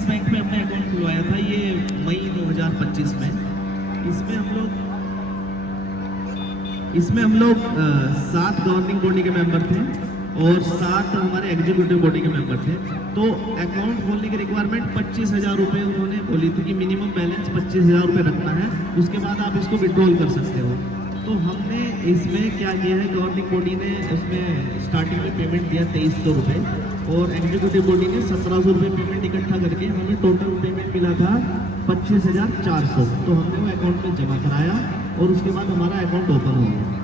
Axis bank में हमने account खुलवाया था, ये मई 2025 में। इसमें हम लोग 7 गवर्निंग बॉडी के मेंबर थे और 7 हमारे एग्जीक्यूटिव बॉडी के मेंबर थे। तो अकाउंट खोलने की रिक्वायरमेंट 25,000 रुपये उन्होंने बोली थी कि मिनिमम बैलेंस 25,000 रुपये रखना है, उसके बाद आप इसको विड्रॉल कर सकते हो। तो हमने इसमें क्या किया है, गवर्निंग बॉडी ने उसमें स्टार्टिंग में पेमेंट दिया 2300 रुपये और एग्जीक्यूटिव बॉडी ने 1700 रुपये पेमेंट इकट्ठा करके हमें टोटल पेमेंट मिला था 25,400। तो हमने वो अकाउंट में जमा कराया और उसके बाद हमारा अकाउंट ओपन हो गया।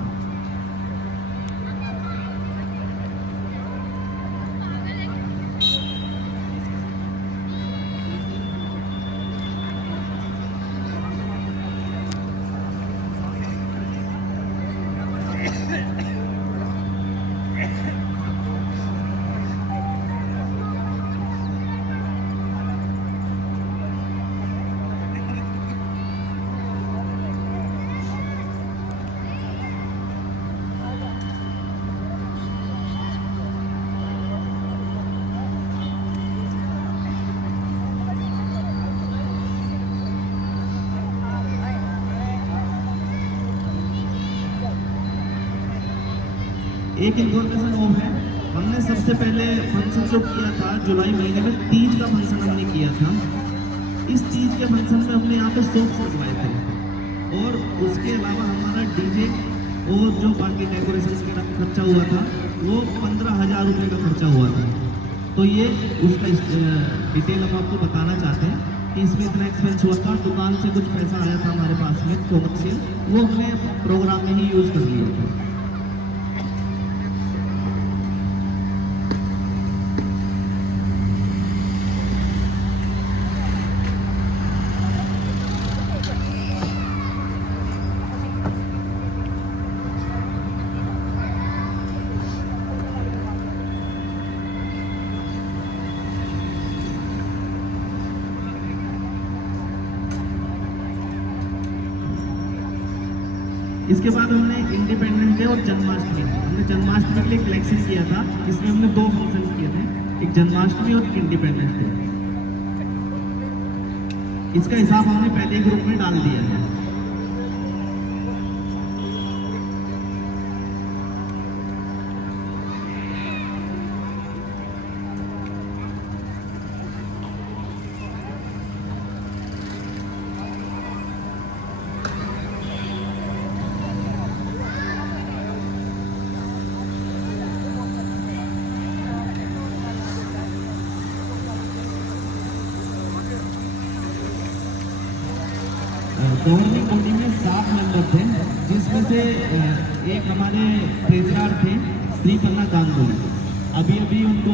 एक इन्फॉर्मेशन वो है, हमने सबसे पहले फंक्शन जो किया था जुलाई महीने में, तीज का फंक्शन हमने किया था। इस तीज के फंक्शन में हमने यहाँ पे सोप्स लगवाए थे और उसके अलावा हमारा डीजे और जो बाकी डेकोरेशन का खर्चा हुआ था वो 15,000 रुपये का खर्चा हुआ था। तो ये उसका डिटेल हम आपको बताना चाहते हैं कि इसमें इतना एक्सपेंस हुआ था। दुकान से कुछ पैसा आया था हमारे पास में कॉमर्शियल, वो हमने प्रोग्राम में ही यूज़ कर लिया था। इसके बाद हमने इंडिपेंडेंस डे और जन्माष्टमी, हमने जन्माष्टमी के लिए कलेक्शन किया था। इसमें हमने 2 फंक्शन किए थे, एक जन्माष्टमी और एक इंडिपेंडेंस डे। इसका हिसाब हमने पहले ग्रुप में डाल दिया है। गवर्निंग बॉडी में 7 मेंबर थे, जिसमें से एक हमारे ट्रेजरर थे श्रीकन्ना गांगुली। अभी उनको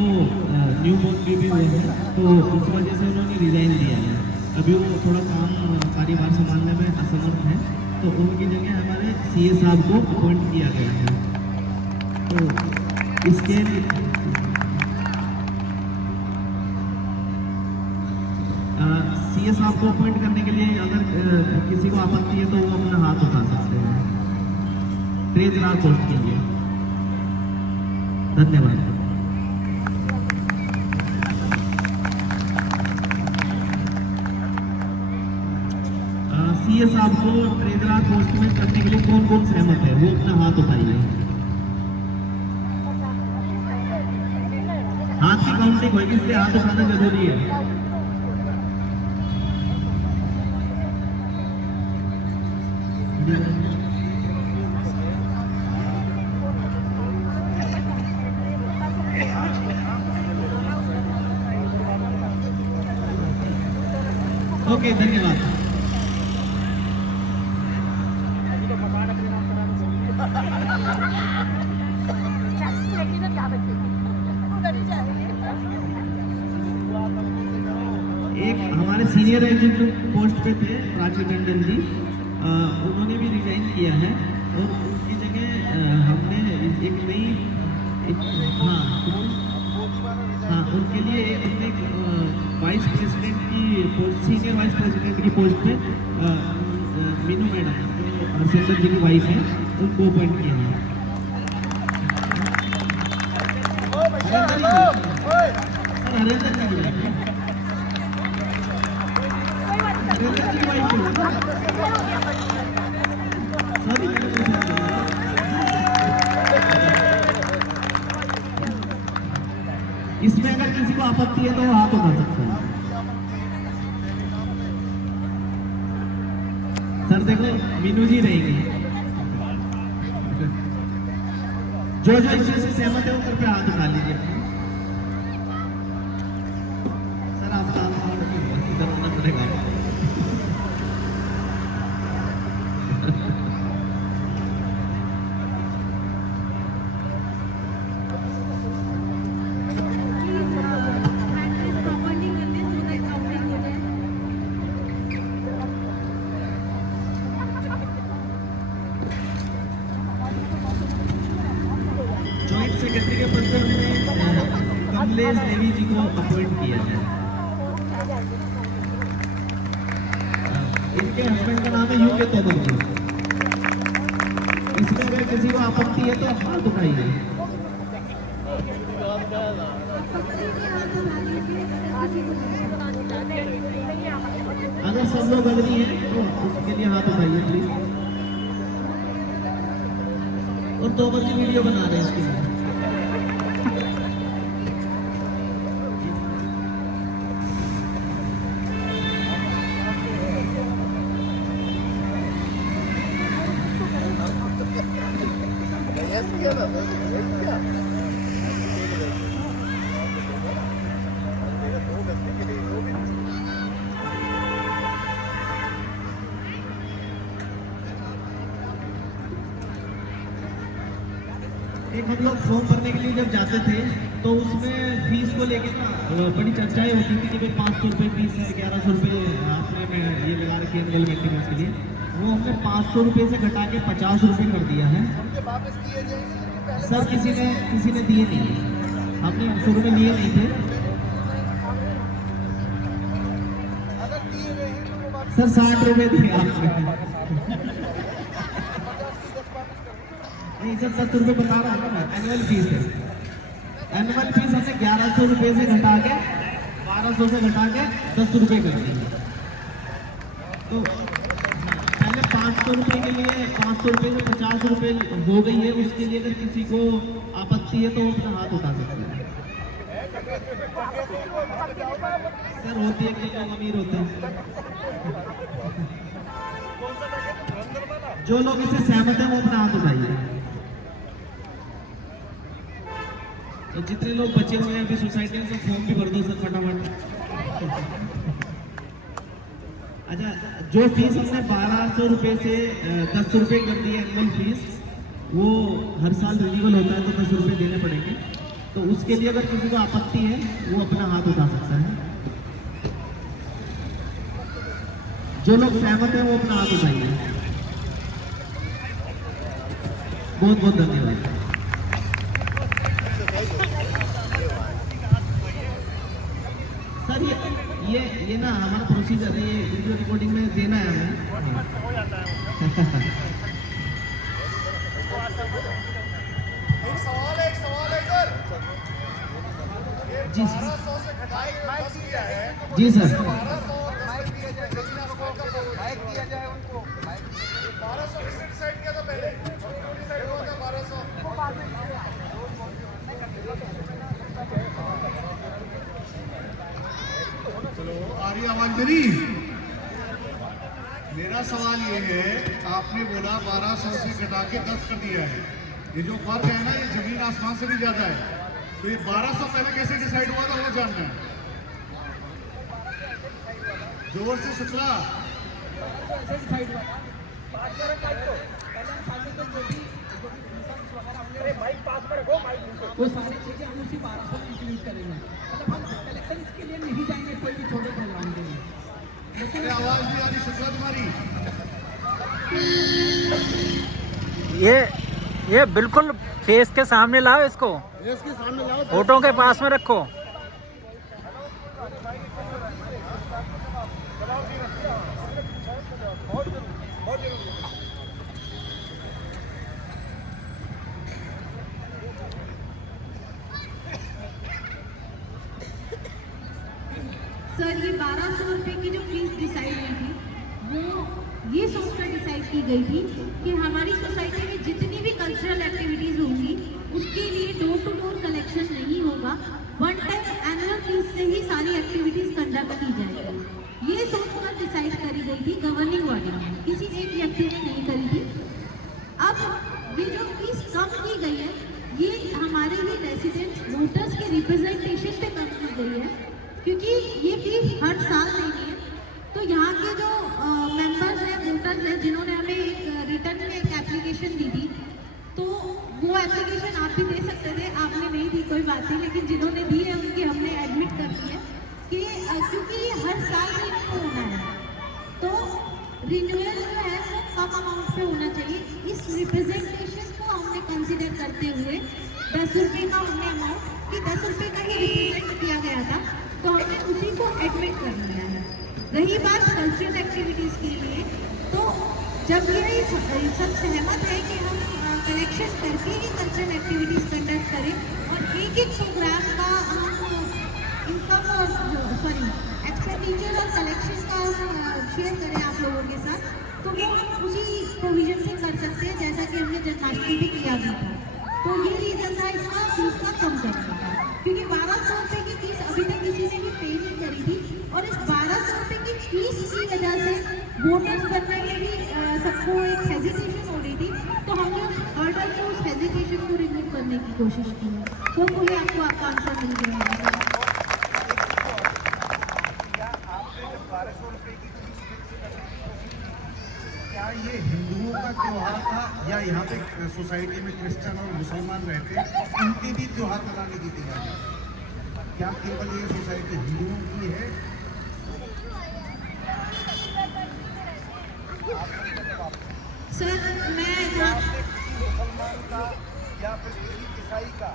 न्यू बोर्न बेबी हुए हैं, तो उस वजह से उन्होंने रिजाइन दिया है। अभी वो थोड़ा काम कारोबार संभालने में असमर्थ हैं, तो उनकी जगह हमारे सीए साहब को अपॉइंट किया गया है। तो इसके सीए साहब को अपॉइंट करने के लिए अगर किसी को आपत्ति है तो वो अपना हाथ उठा सकते हैं ट्रेजरर पोस्ट के लिए। धन्यवाद। सीए साहब को ट्रेजरर पोस्ट में करने के लिए कौन कौन सहमत है, वो अपना हाथ उठाइए। हाथ की काउंटिंग होगी, इसलिए हाथ उठाना जरूरी है। ओके, धन्यवाद। एक हमारे सीनियर एग्जीक्यूटिव पोस्ट पे थे प्राची टंडन जी, उन्होंने भी रिजाइन किया है और उनकी जगह हमने एक नई उनके लिए एक वाइस प्रेसिडेंट की पोस्ट, सीनियर वाइस प्रेसिडेंट की पोस्ट पे मीनू मैडम जो हरसिंदर जी की वाइफ है, उनको अपॉइंट किया है। हरेंद्र जी आपत्ति है तो वो हाथ उठा सकते हैं। सर देखो मीनू जी रहेंगी, जो जो इस चीज से सहमत है वो कृपया हाथ उठा लीजिए। सर आप इधर होना पड़ेगा। जॉइंट सेक्रेटरी के पद पर हमने कमलेश देवी जी को अपॉइंट किया है। इनके हस्बैंड का नाम है यूके तोमर जी। इसमें अगर किसी को आपत्ति है तो हाथ उठाइए। अगर सब लोग अग्री हैं तो उसके लिए हाथ उठाइए प्लीज। और तोमर जी वीडियो बना रहे हैं इसके लिए। एक हम लोग फॉर्म भरने के लिए जब जाते थे तो उसमें फीस को लेके ना बड़ी चर्चाएं होती थी कि भाई 500 रुपये फीस है, 1100 रुपये आपने ये लगा रखे एनुअल मेंटेनेंस के लिए। वो हमने 500 रुपये से घटा के 50 रुपये कर दिया है। सर किसी ने दिए नहीं है, हमने शुरू में लिए नहीं थे सर। 60 रुपये दिए आपने। नहीं सर 10 रुपये बता रहा हूँ ना, एनुअल फीस है। एनुअल फीस हमने 1100 रुपये से घटा के 1200 से घटा के 10 रुपये कर दी। तो पहले 500 रुपये के लिए 500 रुपये से 50 रुपये हो गई है। उसके लिए अगर किसी को आपत्ति है तो वो अपना हाथ उठा सकते हैं। सर होती है कि लोग अमीर होते हैं। जो लोग इससे सहमत हैं वो अपना हाथ उठाइए। तो जितने लोग बचे हुए हैं अभी सोसाइटी में, तो फॉर्म भी भर दो सर फटाफट। अच्छा, जो फीस हमने 1200 रुपये से 10 रुपये कर दी है एनुअल फीस, वो हर साल रिन्यूअल होता है तो 10 रुपये देने पड़ेंगे। तो उसके लिए अगर किसी को आपत्ति है वो अपना हाथ उठा सकता है। जो लोग सहमत हैं वो अपना हाथ उठाइए। बहुत बहुत धन्यवाद। सर ये ना हमारा प्रोसीजर है, ये वीडियो रिकॉर्डिंग में देना है हमें। एक सवाल है सर। जी सर। 1200 से घटाई 10 किया है। जी सर। 1200 दिया जाए उनको। 1200 किसने डिसाइड किया था पहले? डिसाइड हुआ था 1200। चलो आ रही आवाज मेरी। मेरा सवाल ये है, आपने बोला 1200 से घटा के 10 कर दिया है। ये जो फर्क है ना, ये जमीन आसमान से भी ज्यादा है। तो ये 1200 पहले कैसे डिसाइड हुआ था वो जानना है। जोर से शुक्ला। वो सारी चीजें हम उसी 1200 में इंक्लूड करेंगे। मतलब हम कलेक्शन इसके लिए नहीं जाएंगे कोई भी छोटे प्रोग्राम के लिए। लेकिन आवाज भी आ रही शुक्ला तुम्हारी। ये बिल्कुल फेस के सामने लाओ इसको, इसके सामने लाओ, फोटो के पास में रखो। सर ये 1200 रुपये की जो फीस डिसाइड हुई थी वो ये सोचकर डिसाइड की गई थी कि हमारी सोसाइटी में जितनी भी कल्चरल एक्टिविटीज़ होंगी उसके लिए डोर टू डोर कलेक्शन नहीं होगा। वन टाइम एनुअल फीस इससे ही सारी एक्टिविटीज कंडक्ट की जाएगी। ये सोचकर डिसाइड करी गई थी गवर्निंग बॉडी में, किसी एक व्यक्ति ने नहीं करी थी। अब ये जो फीस कम की गई है, ये हमारे ही रेसिडेंट्स वोटर्स के रिप्रेजेंटेशन पे कम की गई है, क्योंकि ये फीस हर साल देनी है। तो यहाँ के जो मेंबर्स हैं, वोटर्स हैं, जिन्होंने हमें एक रिटर्न में एक एप्लीकेशन दी थी, तो वो एप्लीकेशन आप भी दे सकते थे, आपने नहीं दी कोई बात नहीं, लेकिन जिन्होंने दी है उनकी हमने एडमिट कर दी है कि क्योंकि ये हर साल रिन्यू होना है, तो रिन्यूअल जो है वो कम अमाउंट पे होना चाहिए। इस रिप्रेजेंटेशन को हमने कंसिडर करते हुए 10 रुपये का हमने अमाउंट, कि 10 रुपये का ही रिप्रेजेंट किया गया था, तो हमने उसी को एडमिट कर लिया है। रही बात कल्चरल एक्टिविटीज़ के लिए, तो जब ये सब सहमत है कि हम कलेक्शन करके ही कल्चरल एक्टिविटीज़ कंडक्ट करें और एक एक प्रोग्राम का हम इनकम और एक्सपेंडिचर और कलेक्शन का शेयर करें आप लोगों के साथ, तो वो हम उसी प्रोविजन से कर सकते हैं, जैसा कि हमने जन्माष्टमी भी किया भी था। तो ये रीज़न था इसका फीस का कम करने का, क्योंकि 1200 रुपये की फीस अभी तक किसी ने भी पे नहीं करी थी, और इस 1200 रुपये की फीस की वजह से वोटर्स बनने में भी सबको एक हेजिटेशन हो रही थी, तो हमने उस ऑर्डर को, उस हेजिटेशन को रिमूव करने की कोशिश की है। तो कोई आपको आपका आंसर मिल गया है। क्या ये हिंदुओं का त्योहार था, या यहाँ पे सोसाइटी में क्रिश्चियन और मुसलमान रहते हैं, उनके भी त्योहार मनाने की तैयारी? क्या केवल ये सोसाइटी हिंदुओं की है? सर मैं मुसलमान का या फिर किसी ईसाई का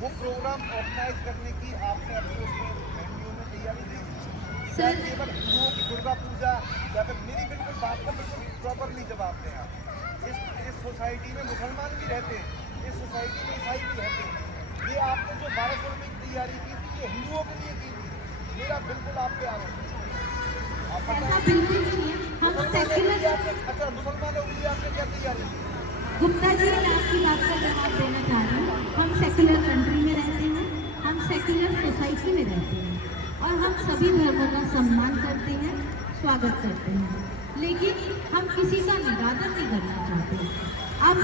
वो प्रोग्राम ऑर्गेनाइज करने की आपने अपने वेन्यू में तैयारी दी? सर केवल हिंदुओं की दुर्गा पूजा, या फिर मेरी बिल्कुल बात का बिल्कुल प्रॉपरली जवाब दें आप। इस सोसाइटी में मुसलमान भी रहते हैं, इस सोसाइटी में ईसाई भी रहते हैं। ये आपने जो 1200 रुपये की तैयारी की थी, ये हिंदुओं के लिए की थी। मेरा बिल्कुल आप पे आरोप है। ऐसा बिल्कुल नहीं है, हम सेक्युलर। अच्छा, मुसलमानों के लिए आपने क्या तैयारी की? गुप्ता जी, मैं आपकी बात का जवाब देना चाह रही हूँ। हम सेक्युलर कंट्री में रहते हैं, हम सेक्युलर सोसाइटी में रहते हैं, और हम सभी धर्मों का सम्मान करते हैं, स्वागत करते हैं, लेकिन हम किसी का निरादर नहीं करना चाहते। अब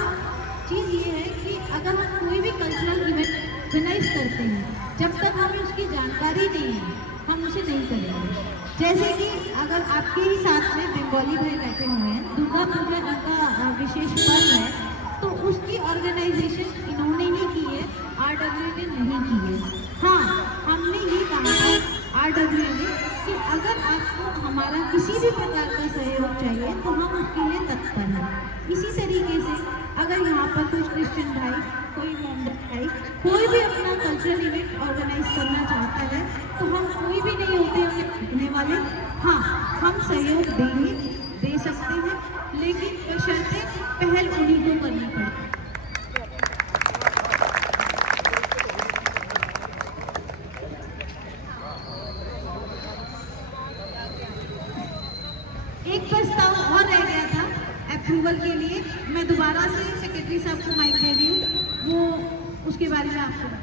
चीज़ ये है कि अगर हम कोई भी कल्चरल इवेंट ऑर्गेनाइज करते हैं, जब तक हमें उसकी जानकारी नहीं है, हम उसे नहीं करेंगे। जैसे कि अगर आपके ही साथ में बंगाली भाई बैठे हुए हैं, दुर्गा पूजा उनका विशेष पर्व है, तो उसकी ऑर्गेनाइजेशन इन्होंने ही की है, RW ने नहीं की है। हाँ, हमने ये कहा था RW ने कि अगर आपको हमारा किसी भी प्रकार का सहयोग चाहिए तो हम उसके लिए तत्पर हैं। इसी तरीके से अगर यहाँ पर कोई क्रिश्चियन भाई, कोई मोहम्मद भाई, कोई भी अपना कल्चरल इवेंट ऑर्गेनाइज करना चाहता है, तो हम कोई भी नहीं होते वाले। हाँ, हम सहयोग देंगे, दे सकते हैं, लेकिन बशर्ते पहल उन्हीं को करनी पड़े। एक प्रस्ताव और रह गया था अप्रूवल के लिए, मैं दोबारा से सेक्रेटरी साहब को माइक दे रही हूँ, वो उसके बारे में आपको।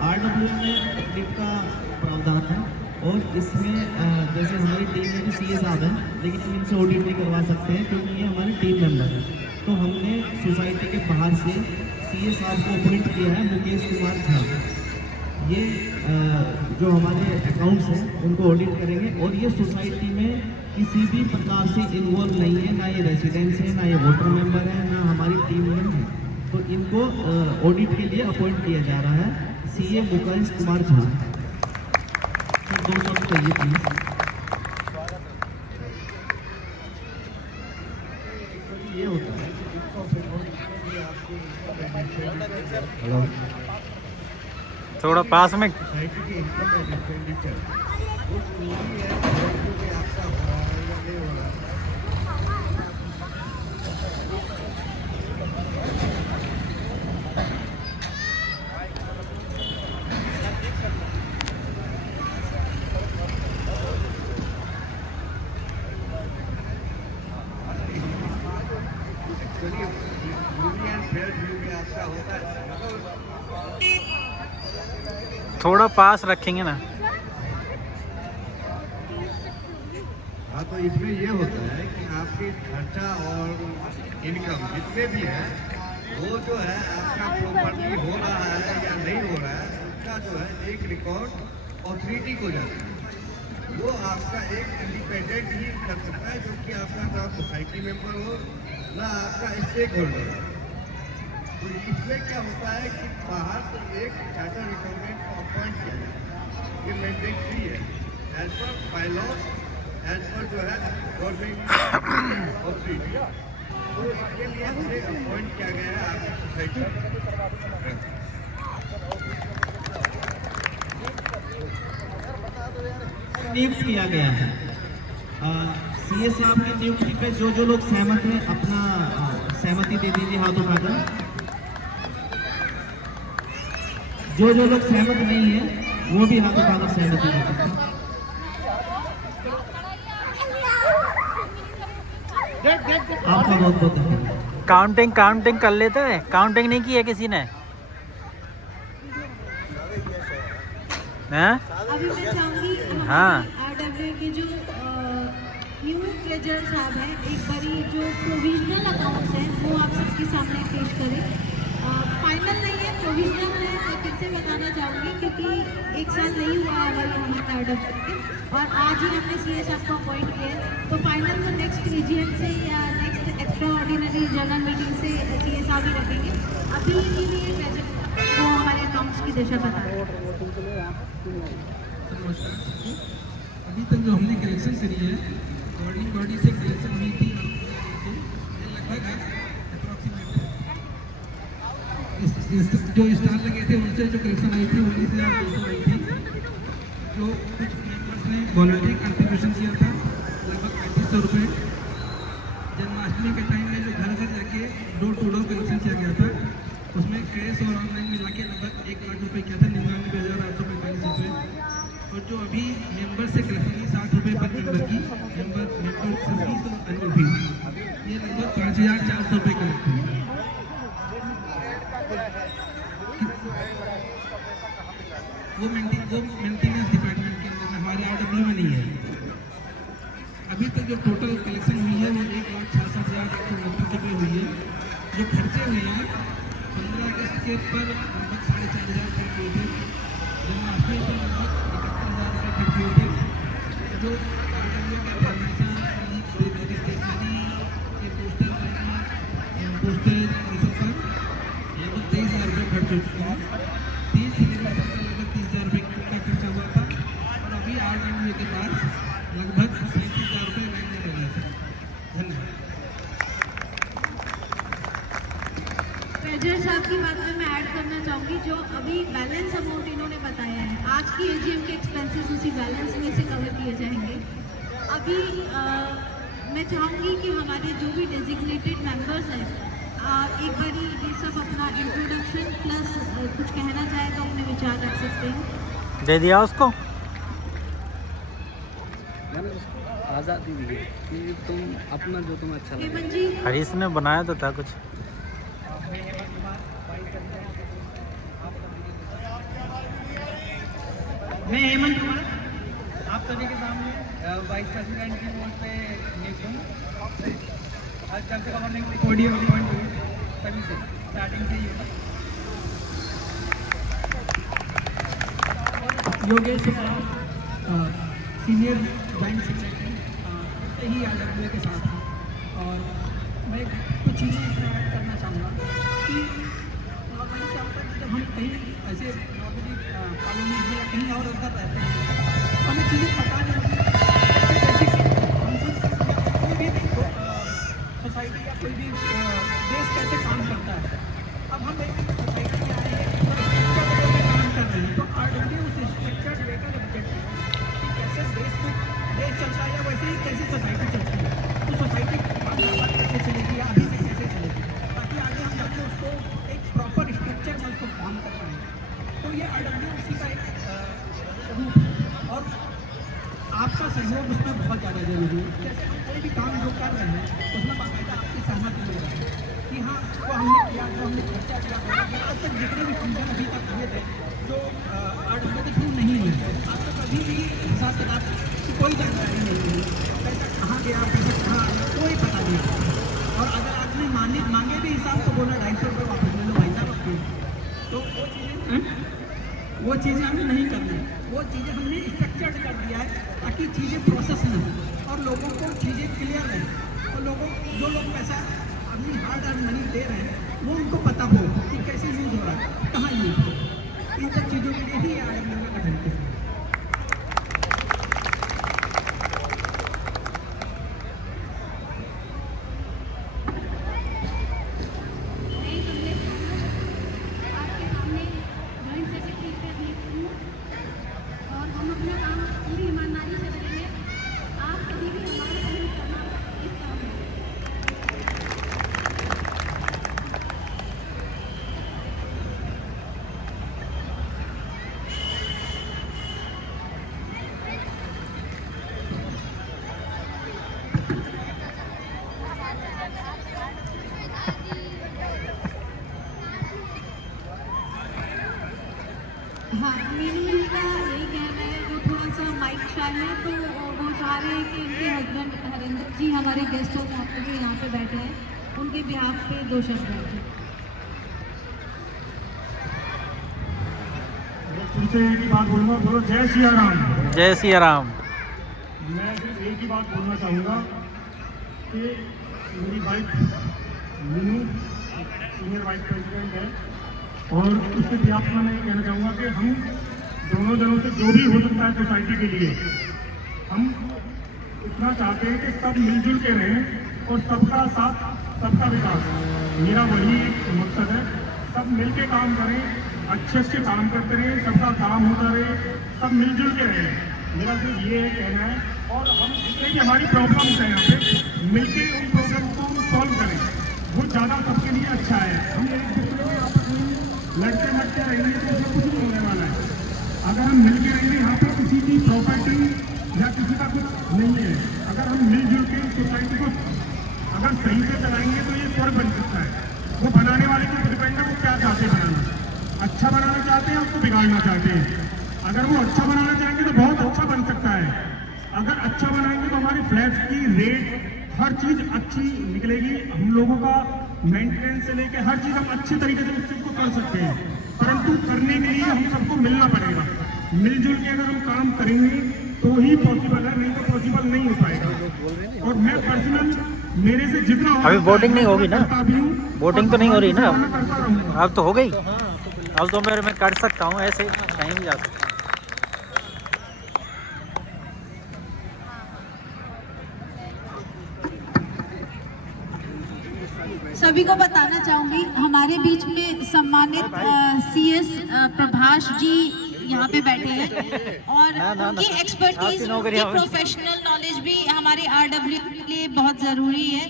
RW में टिकट का प्रावधान है, और इसमें जैसे हमारी टीम में भी CA साहब हैं, लेकिन हम इनसे ऑडिट नहीं करवा सकते हैं क्योंकि ये हमारे टीम मेंबर हैं। तो हमने सोसाइटी के बाहर से CA साहब को अपॉइंट किया है, मुकेश कुमार झा। ये जो हमारे अकाउंट्स हैं उनको ऑडिट करेंगे, और ये सोसाइटी में किसी भी प्रकार से इन्वॉल्व नहीं है, ना ये रेजिडेंट्स हैं, ना ये वोटर मेंबर हैं, ना हमारी टीम में है। तो इनको ऑडिट के लिए अपॉइंट किया जा रहा है CA मुकेश कुमार झा। सर 2 शब्द कहिए प्लीज। ये होता है हेलो, थोड़ा पास में। सोसाइटी की इनकम एंड एक्सपेंडिचर वो पूरी है, जो कि आपका हो रहा है या नहीं हो रहा है। फेयर व्यू में आपका होता है। थोड़ा पास रखेंगे ना। हाँ, तो इसमें ये होता है कि आपके खर्चा और इनकम जितने भी है वो जो है आपका प्रॉपर्ली हो रहा है या नहीं हो रहा है उसका जो है एक रिकॉर्ड ऑथोरिटी को जाता है। वो आपका एक इंडिपेंडेंट ही कर सकता है, जो कि आपका ना सोसाइटी मेंबर हो ना आपका स्टेक होल्डर हो। तो इसमें क्या होता है कि बाहर से एक चार्टर अकाउंटेंट को अपॉइंट किया जाए, ये मैंडेटरी है as per by law, as per जो है गवर्नमेंट ऑथोरिटी। तो इसके लिए हमें अपॉइंट किया गया है आपकी सोसाइटी। नियुक्त किया गया है सीए साहब की नियुक्ति पे जो जो लोग सहमत हैं अपना सहमति दे दीजिए हाथ उठाकर। जो जो लोग सहमत नहीं है वो भी हाथ उठाकर सहमति दे दीजिए। आपका बहुत बहुत धन्यवाद। काउंटिंग कर लेते हैं। काउंटिंग नहीं की है किसी ने? हैं? अभी मैं चाहूँगी हाँ। RWA के जो न्यू ट्रेजरर साहब हैं, एक बारी जो प्रोविजनल अकाउंट्स हैं वो आप सबके सामने पेश करें। फाइनल नहीं है, प्रोविजनल है। मैं फिर से बताना चाहूँगी क्योंकि एक साल नहीं हुआ है हमारे RWA के, और आज ही हमने सीए साहब को अपॉइंट किया है। तो फाइनल तो नेक्स्ट रीजियन से या next extra ordinary general meeting से सीए साहब ही रखेंगे। अभी के लिए प्रेजेंट वो हमारे अकाउंट्स की दिशा बता रहे हैं। अभी तक जो हमने कलेक्शन करी है गवर्निंग बॉडी से कलेक्शन हुई थी, ये लगभग अप्रॉक्सीमेट जो स्टार लगे थे उनसे जो कलेक्शन आई थी 19,200 आई थी। जो कुछ मेंबर्स ने वॉलंटरी कंट्रीब्यूशन किया था लगभग 3500 रुपये। जन्माष्टमी के टाइम में जो घर घर जाके डोर टू डोर कलेक्शन किया गया था उसमें कैश और ऑनलाइन मिला के लगभग 1 लाख रुपये किया था, 99,845 रुपये। और जो अभी मेंबर से कलेक्शन की 60 रुपये पर मेंबर की मेंबर सर्विस और एनुअल फीस, ये लगभग 5,400 रुपये कलेक्ट हुई। वो मेंटेनेंस डिपार्टमेंट के अंदर में, हमारे RWA में नहीं है। अभी तक जो टोटल कलेक्शन हुई है वो 1,66,129 रुपये हुई है। जो खर्चे हुए हैं 15 अगस्त के पर लगभग 4,500 खर्च हुए थे। जन्माष्टमी पर लगभग 71,000 रुपये खर्च हुए थे। जो RWA के फॉर्मेशन स्टेशनरी के पोस्टेज इन सब पर लगभग 23,000 रुपये खर्च हो चुके हैं। 3 सेलिब्रेशन पर लगभग 30,000 रुपये का खर्चा हुआ था। और अभी RWA के पास लगभग 37,000 रुपये लाइन में रह गया था। धन्यवाद। ट्रेजरर साहब की बात में मैं ऐड करना चाहूँगी, जो अभी बैलेंस अमाउंट इन्होंने बताया है आज की एजीएम के एक्सपेंसेस उसी बैलेंस में से कवर किए जाएंगे। अभी मैं चाहूँगी कि हमारे जो भी डेजिग्नेटेड मेंबर्स हैं एक बारी ये सब अपना इंट्रोडक्शन प्लस कुछ कहना चाहे तो अपने विचार रख सकते हैं। दे दिया उसको। मैंने उसको आज़ादी दी है कि तुम अपना जो तुम्हें अच्छा लगे। हेमंत जी, हरीश ने बनाया तो था कुछ। मैं हेमंत कुमार आप सभी के सामने वाइस प्रेसिडेंट की पोस्ट पे नियुक्त हूँ। आज जब से गवर्निंग बॉडी अपॉइंट हुई तभी से स्टार्टिंग से ही होगा। योगेश सीनियर जॉइंट सेक्रेटरी से ही RWA के साथ हूँ। और मैं कुछ चीज़ें इसमें ऐड करना चाहूँगा कि नॉर्मली क्या होता है कि जब हम कहीं ऐसे नॉर्मली कॉलोनी में या कहीं और अंदर रहते हैं तो हमें चीज़ें पता नहीं होती कोई भी सोसाइटी या कोई भी देश कैसे काम करता है। अब हम एक सोसाइटी में आए हैं काम कर रहे हैं तो RWA उस स्ट्रक्चर लेकर ऑब्जेक्टिव कि कैसे देश चलता है या वैसे ही कैसी सोसाइटी चलती है, तो सोसाइटी कैसे चलेगी या अभी से कैसे चलेगी, ताकि आगे हम जाके उसको एक प्रॉपर स्ट्रक्चर में उसको काम कर पाएँ। तो ये RWA उसी का एक रूप है और आपका सहयोग उसमें बहुत ज़्यादा जरूरी है। जैसे हम कोई भी काम जो कर रहे हैं उसमें बाकायदा आपकी सहमति ले रहे हैं कि हाँ वो हमने किया जो जितने भी फंक्शन अभी तक हुए थे जो RW के थ्रू नहीं हुए, आपको कभी भी हिसाब किताब की कोई जानकारी नहीं मिली, पैसा कहाँ गया, पैसा कहाँ आया, कोई पता नहीं। और अगर आपने मांगे भी हिसाब तो बोला 250 रुपये वापस ले लो भाई साहब आपके। तो वो चीज़ें हमें नहीं करना है, वो चीज़ें हमने स्ट्रक्चर्ड कर दिया है ताकि चीज़ें प्रोसेस में हो और लोगों को चीज़ें क्लियर रहें और लोगों जो लोग पैसा अपनी हार्ड अर्न मनी दे रहे हैं वो उनको पता हो कि कैसे यूज़ हो रहा है, कहाँ यूज़ हो। इन सब चीज़ों के लिए ही RW का गठन किया। आपके सामने जॉइंट सेक्रेटरी पे अपने हूँ और हम अपना काम पूरी ईमानदारी से करेंगे। आप सभी भी हमारा सहयोग करना इस काम में। हाँ, मेरी का यही कहना है, वो थोड़ा सा माइक शाय है तो वो चाह रहे हैं कि इनके हस्बैंड हरिंदर जी हमारे गेस्ट ऑफ ऑनर जो यहाँ पे बैठे हैं उनके बिहाफ पे 2 शब्द बैठे। फिर से एक ही बात बोलूँगा, बोलो जय सिया राम। जय सिया राम। मैं सिर्फ एक ही बात बोलना चाहूँगा कि मेरी wife Meenu senior vice president है और उसके बिहाफ में मैं ये कहना चाहूँगा कि हम दोनों जनों से जो भी हो सकता है सोसाइटी के लिए हम इतना चाहते हैं कि सब मिलजुल के रहें और सबका साथ सबका विकास। मेरा वही मकसद है, सब मिल के काम करें, अच्छे काम करते रहें, सबका काम होता रहे, सब मिलजुल के रहें। मेरा सिर्फ ये कहना है और हम जितने भी हमारी प्रॉब्लम्स हैं यहाँ पे मिलके उन प्रॉब्लम्स को हम सॉल्व करें, वो ज़्यादा सबके लिए अच्छा है। हम एक दूसरे में आपस में लड़ते रहेंगे तो उसमें कुछ नहीं होने वाला है। अगर हम मिल के रहेंगे, यहाँ पे किसी की प्रॉपर्टी या किसी का कुछ नहीं है। अगर हम मिलजुल के सोसाइटी को अगर सही से चलाएंगे तो ये स्वर्ग बन सकता है। वो बनाने वाले के ऊपर डिपेंड है वो क्या चाहते हैं बनाना, अच्छा बनाना चाहते हैं उसको बिगाड़ना चाहते हैं। अगर वो अच्छा बनाना चाहेंगे तो बहुत अच्छा बन सकता है। अगर अच्छा बनाएंगे तो हमारी फ्लैट्स की रेट हर चीज़ अच्छी निकलेगी। हम लोगों का मेंटेनेंस से लेके हर चीज़ हम अच्छे तरीके से उस चीज़ को कर सकते हैं, परंतु करने के लिए हम सबको मिलना पड़ेगा। मिलजुल के अगर हम काम करेंगे तो ही पॉसिबल है, नहीं तो पॉसिबल नहीं हो पाएगा। और मैं पर्सनल मेरे से जितना अभी वोटिंग नहीं होगी ना, वोटिंग तो नहीं हो रही ना अब तो हो गई। अब तो मैं कर सकता हूँ, ऐसे कहीं भी जा सकता हूँ। सभी को बताना चाहूँगी हमारे बीच में सम्मानित CS प्रभाष जी यहाँ पे बैठे हैं और उनकी एक्सपर्टीज, उनकी प्रोफेशनल नॉलेज भी हमारे RW के लिए बहुत ज़रूरी है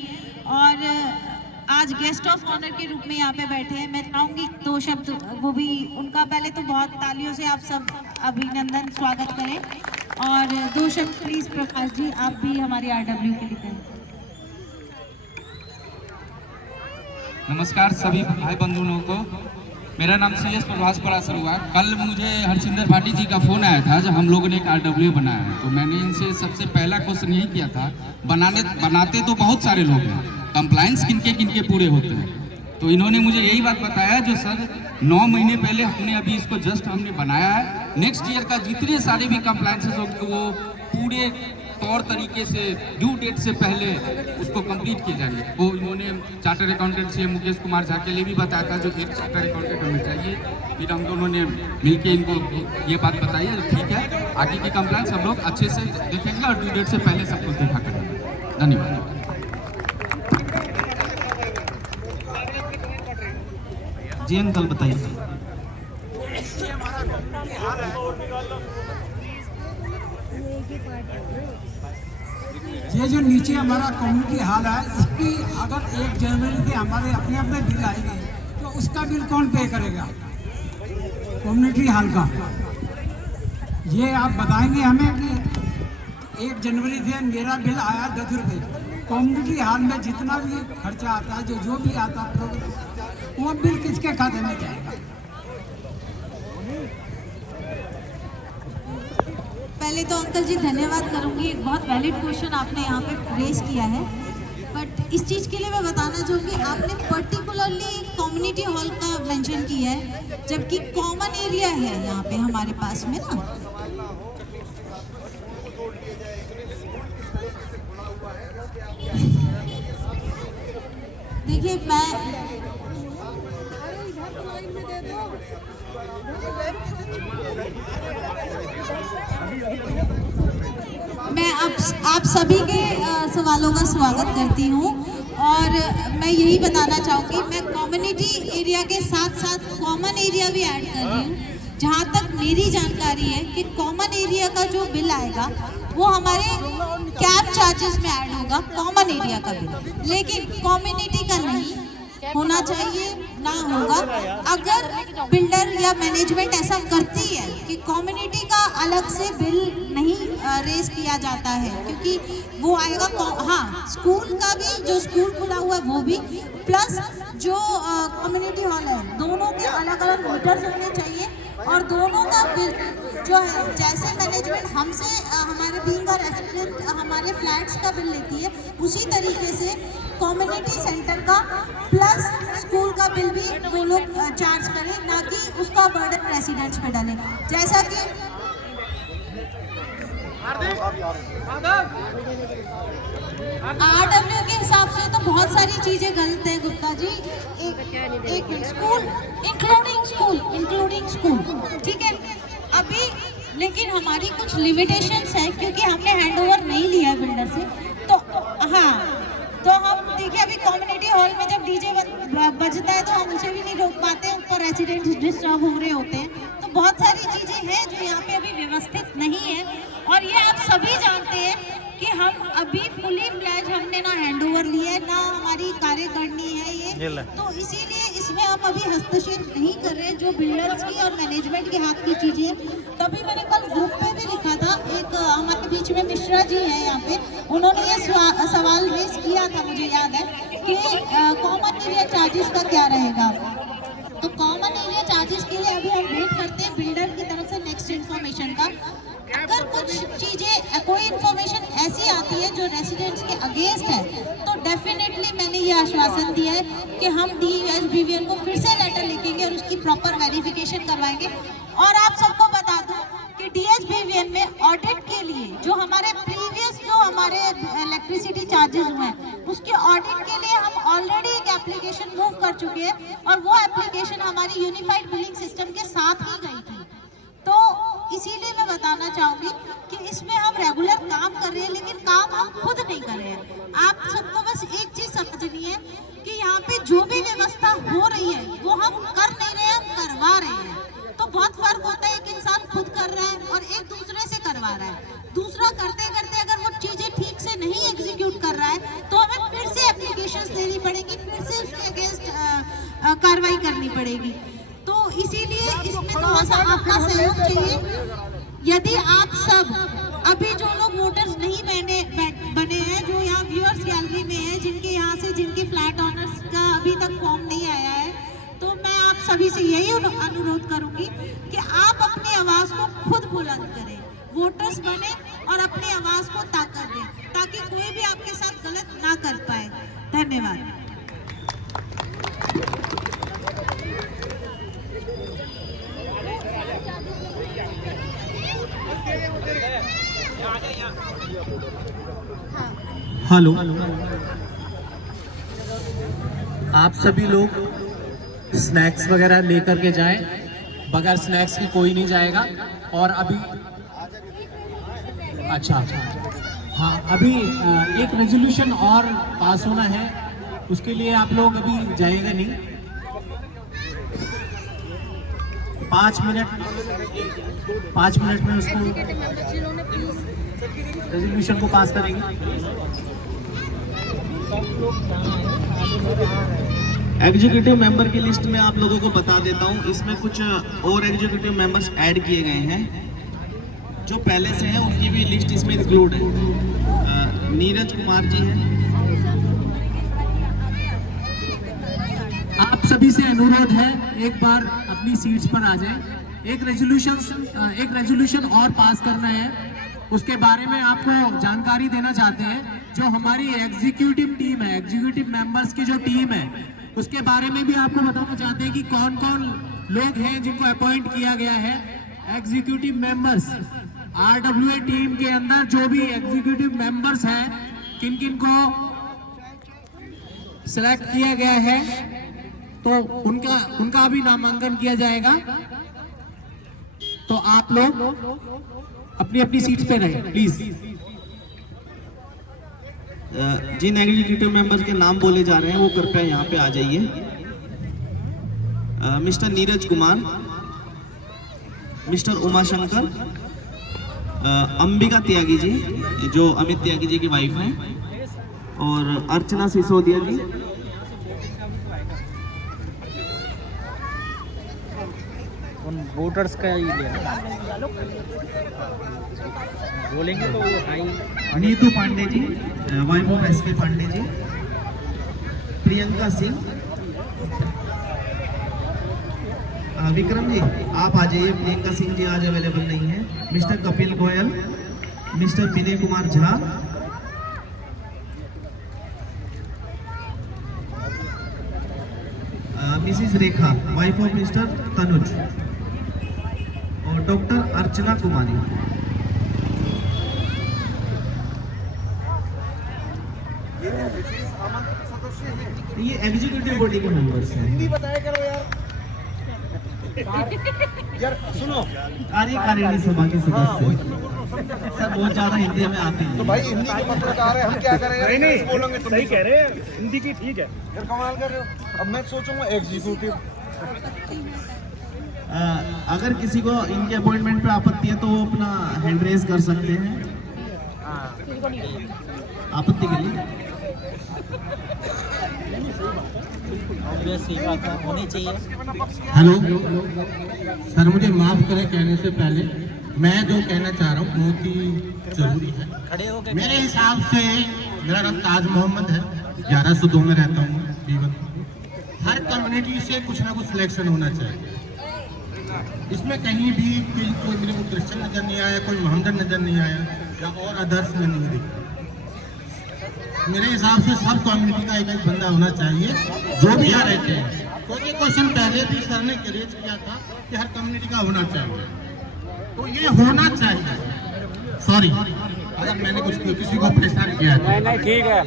और आज गेस्ट ऑफ ऑनर के रूप में यहाँ पे बैठे हैं। मैं चाहूँगी 2 शब्द वो भी उनका, पहले तो बहुत तालियों से आप सब अभिनंदन स्वागत करें और 2 शब्द प्लीज़ प्रकाश जी आप भी हमारे RW के लिए करें। नमस्कार सभी भाई बंधुओं को, मेरा नाम CS प्रभाष पराशर हुआ। कल मुझे हरसिंदर भाटी जी का फ़ोन आया था जब हम लोगों ने एक RW बनाया है, तो मैंने इनसे सबसे पहला क्वेश्चन यही किया था, बनाते तो बहुत सारे लोग हैं, कंप्लायंस किनके पूरे होते हैं। तो इन्होंने मुझे यही बात बताया जो सर 9 महीने पहले हमने अभी इसको जस्ट हमने बनाया है, नेक्स्ट ईयर का जितने सारे भी कंप्लायंसेस होंगे वो पूरे तौर तरीके से ड्यू डेट से पहले उसको कंप्लीट किए जाएंगे। वो इन्होंने चार्टर अकाउंटेंट से मुकेश कुमार झा के लिए भी बताया था जो एक चार्टर अकाउंटेंट हमें चाहिए। फिर हम दोनों ने मिलके इनको ये बात बताई है, ठीक है आगे की कंप्लायंस हम लोग अच्छे से देखेंगे और ड्यू डेट से पहले सब कुछ देखा करेंगे। धन्यवाद। जी अंकल बताइए। ये जो नीचे हमारा कम्युनिटी हॉल है, इसकी अगर 1 जनवरी के हमारे अपने अपने बिल आएंगे तो उसका बिल कौन पे करेगा? कम्युनिटी हॉल का। ये आप बताएंगे हमें कि 1 जनवरी से मेरा बिल आया 10 रुपये, कम्युनिटी हॉल में जितना भी खर्चा आता है जो भी आता है प्रोग्राम, वो बिल किसके खाते में जाएगा? पहले तो अंकल जी धन्यवाद करूंगी, एक बहुत वैलिड क्वेश्चन आपने यहाँ पे रेज किया है। बट इस चीज़ के लिए मैं बताना चाहूँगी, आपने पर्टिकुलरली कम्युनिटी हॉल का मेंशन किया है, जबकि कॉमन एरिया है यहाँ पे हमारे पास में ना। देखिए मैं आप सभी के सवालों का स्वागत करती हूँ और मैं यही बताना चाहूँगी, मैं कम्युनिटी एरिया के साथ साथ कॉमन एरिया भी ऐड कर रही हूँ। जहाँ तक मेरी जानकारी है कि कॉमन एरिया का जो बिल आएगा वो हमारे कैब चार्जेस में ऐड होगा, कॉमन एरिया का बिल, लेकिन कम्युनिटी का नहीं होना चाहिए, ना होगा। अगर बिल्डर या मैनेजमेंट ऐसा करती है कि कम्युनिटी का अलग से बिल नहीं रेज किया जाता है, क्योंकि वो आएगा, हाँ स्कूल का भी, जो स्कूल खुला हुआ है वो भी, प्लस जो कम्युनिटी हॉल है, दोनों के अलग अलग मीटर्स होने चाहिए और दोनों का बिल जो है, जैसे मैनेजमेंट हमसे हमारे बीइंग का रेसिडेंट हमारे फ्लैट्स का बिल लेती है, उसी तरीके से कम्युनिटी सेंटर का प्लस स्कूल का बिल भी वो लोग चार्ज करें, ना कि उसका बर्डन रेसिडेंट्स पे डालें। जैसा कि RW के हिसाब से तो बहुत सारी चीजें गलत है गुप्ता जी। एक स्कूल इंक्लूडिंग स्कूल, ठीक है अभी, लेकिन हमारी कुछ लिमिटेशंस है क्योंकि हमने हैंडओवर नहीं लिया है बिल्डर से। तो हाँ, तो हम देखिए अभी कम्युनिटी हॉल में जब डीजे बजता है तो हम उसे भी नहीं रोक पाते, ऊपर रेसिडेंट्स डिस्टर्ब हो रहे होते हैं। तो बहुत सारी चीज़ें हैं जो यहाँ पे अभी व्यवस्थित नहीं है, और ये आप सभी जानते हैं कि हम अभी फुली फ्लैज हमने ना हैंडओवर लिया है, ना हमारी कार्य करनी है ये, तो इसीलिए इसमें हम अभी हस्तक्षेप नहीं कर रहे, जो बिल्डर्स की और मैनेजमेंट के हाथ की चीज़ें। तभी मैंने कल ग्रुप पे भी लिखा था, एक हमारे बीच में मिश्रा जी हैं यहाँ पे, उन्होंने ये सवाल रेज किया था, मुझे याद है, कि कॉमन एरिया चार्जेस का क्या रहेगा। तो कॉमन एरिया चार्जेस के लिए अभी हम वेट करते हैं बिल्डर की तरफ से नेक्स्ट इन्फॉर्मेशन का। अगर कुछ चीज़ें, कोई इन्फॉर्मेशन ऐसी आती है जो रेसिडेंट्स के अगेंस्ट है, तो डेफिनेटली मैंने ये आश्वासन दिया है कि हम DHBVN को फिर से लेटर लिखेंगे और उसकी प्रॉपर वेरिफिकेशन करवाएंगे। और आप सबको बता दूं कि DHBVN में ऑडिट के लिए जो हमारे प्रीवियस जो हमारे इलेक्ट्रिसिटी चार्जेस हुए हैं, उसके ऑडिट के लिए हम ऑलरेडी एक एप्लीकेशन मूव कर चुके हैं, और वो एप्लीकेशन हमारी यूनिफाइड बिलिंग सिस्टम के साथ ही गई थी। तो इसीलिए मैं बताना चाहूँगी कि इसमें हम रेगुलर काम कर रहे हैं, लेकिन काम हम खुद नहीं कर रहे हैं। आप सबको बस एक चीज़ समझनी है कि यहाँ पे जो भी व्यवस्था हो रही है वो हम कर नहीं रहे हैं, हम करवा रहे हैं। तो बहुत फर्क होता है, एक इंसान खुद कर रहा है और एक दूसरे से करवा रहा है। दूसरा करते करते अगर वो चीज़ें ठीक से नहीं एग्जीक्यूट कर रहा है, तो हमें फिर से एप्लीकेशंस देनी पड़ेगी, फिर से उसके अगेंस्ट कार्रवाई करनी पड़ेगी। तो इसीलिए इसमें थोड़ा सा आपका सहयोग चाहिए। यदि आप सब अभी जो लोग वोटर्स नहीं बने हैं, जो यहाँ व्यूअर्स गैलरी में हैं, जिनके यहाँ से जिनके फ्लैट ऑनर्स का अभी तक फॉर्म नहीं आया है, तो मैं आप सभी से यही अनुरोध करूंगी कि आप अपनी आवाज़ को खुद बुलंद करें, वोटर्स बने और अपनी आवाज़ को ताकत दें, ताकि कोई भी आपके साथ गलत ना कर पाए। धन्यवाद। हेलो, आप सभी लोग स्नैक्स वगैरह लेकर के जाएं, बगैर स्नैक्स की कोई नहीं जाएगा। और अभी अच्छा हाँ, अभी एक रेजोल्यूशन और पास होना है, उसके लिए आप लोग अभी जाएंगे नहीं। 5 मिनट में उसको रेजोल्यूशन को पास करेंगे। एग्जीक्यूटिव मेंबर की लिस्ट में आप लोगों को बता देता हूं, इसमें कुछ और एग्जीक्यूटिव मेंबर्स ऐड किए गए हैं, जो पहले से हैं उनकी भी लिस्ट इसमें इंक्लूड है। नीरज कुमार जी हैं। आप सभी से अनुरोध है, एक बार अपनी सीट्स पर आ जाएं। एक रेजोल्यूशन और पास करना है, उसके बारे में आपको जानकारी देना चाहते हैं। जो हमारी एग्जीक्यूटिव टीम है, एग्जीक्यूटिव मेंबर्स की जो टीम है, उसके बारे में भी आपको बताना चाहते हैं कि कौन कौन लोग हैं जिनको अपॉइंट किया गया है। एग्जीक्यूटिव मेंबर्स RWA टीम के अंदर जो भी एग्जीक्यूटिव मेंबर्स हैं, किन किन को सिलेक्ट किया गया है, तो उनका भी नामांकन किया जाएगा। तो आप लोग अपनी अपनी सीट्स पे रहें प्लीज। जिन एग्जीक्यूटिव मेंबर के नाम बोले जा रहे हैं वो कृपया यहाँ पे आ जाइए। मिस्टर नीरज कुमार, मिस्टर उमाशंकर, अंबिका त्यागी जी जो अमित त्यागी जी की वाइफ हैं, और अर्चना सिसोदिया जी, उन वोटर्स का ही बोलेंगे तो hi. Neetu Pandey ji, wife of SK Pandey ji, Priyanka Singh, Vikram ji आप आ जाइए। प्रियंका सिंह जी आज अवेलेबल नहीं है। Mister Kapil Goyal, mister Vinay Kumar Jha, Mrs Rekha wife of mister Tanuj, और डॉक्टर अर्चना कुमारी। ये एग्जीक्यूटिव बॉडी के मेंबर्स हैं। हिंदी बताया करो यार। यार सुनो, कार्यकारिणी सभा के सदस्य। सर बहुत ज्यादा हिंदी हमें आती है। तो भाई हिंदी के पत्रकार है, हम क्या करें? नहीं बोलोगे तुम सही कह रहे हैं, हिंदी की ठीक है। यार कमाल कर रहे हो। अब मैं सोचूंगा एग्जीक्यूटिव। अगर किसी को इनके अपॉइंटमेंट पे आपत्ति है तो वो अपना हैंड रेज कर सकते हैं आपत्ति के लिए। ऑब्वियसली बात होनी चाहिए। हेलो सर, मुझे माफ करें कहने से पहले, मैं जो कहना चाह रहा हूँ बहुत ही जरूरी है। खड़े हो गए। मेरे हिसाब से मेरा नाम ताज मोहम्मद है, 1102 में रहता हूँ जीवन। हर कम्युनिटी से कुछ ना कुछ सिलेक्शन होना चाहिए। इसमें कहीं भी कोई मेरे को क्रिश्चियन नजर नहीं आया, कोई मोहम्मदन नजर नहीं आया, या और अदर्स में नहीं दिखा। मेरे हिसाब से सब कम्युनिटी का एक एक बंदा होना चाहिए जो भी यहाँ रहते हैं। क्योंकि क्वेश्चन पहले भी सर ने रेज किया था कि हर कम्युनिटी का होना चाहिए, तो ये होना चाहिए। सॉरी अगर मैंने कुछ किसी को प्रेशर किया है। नहीं ठीक है।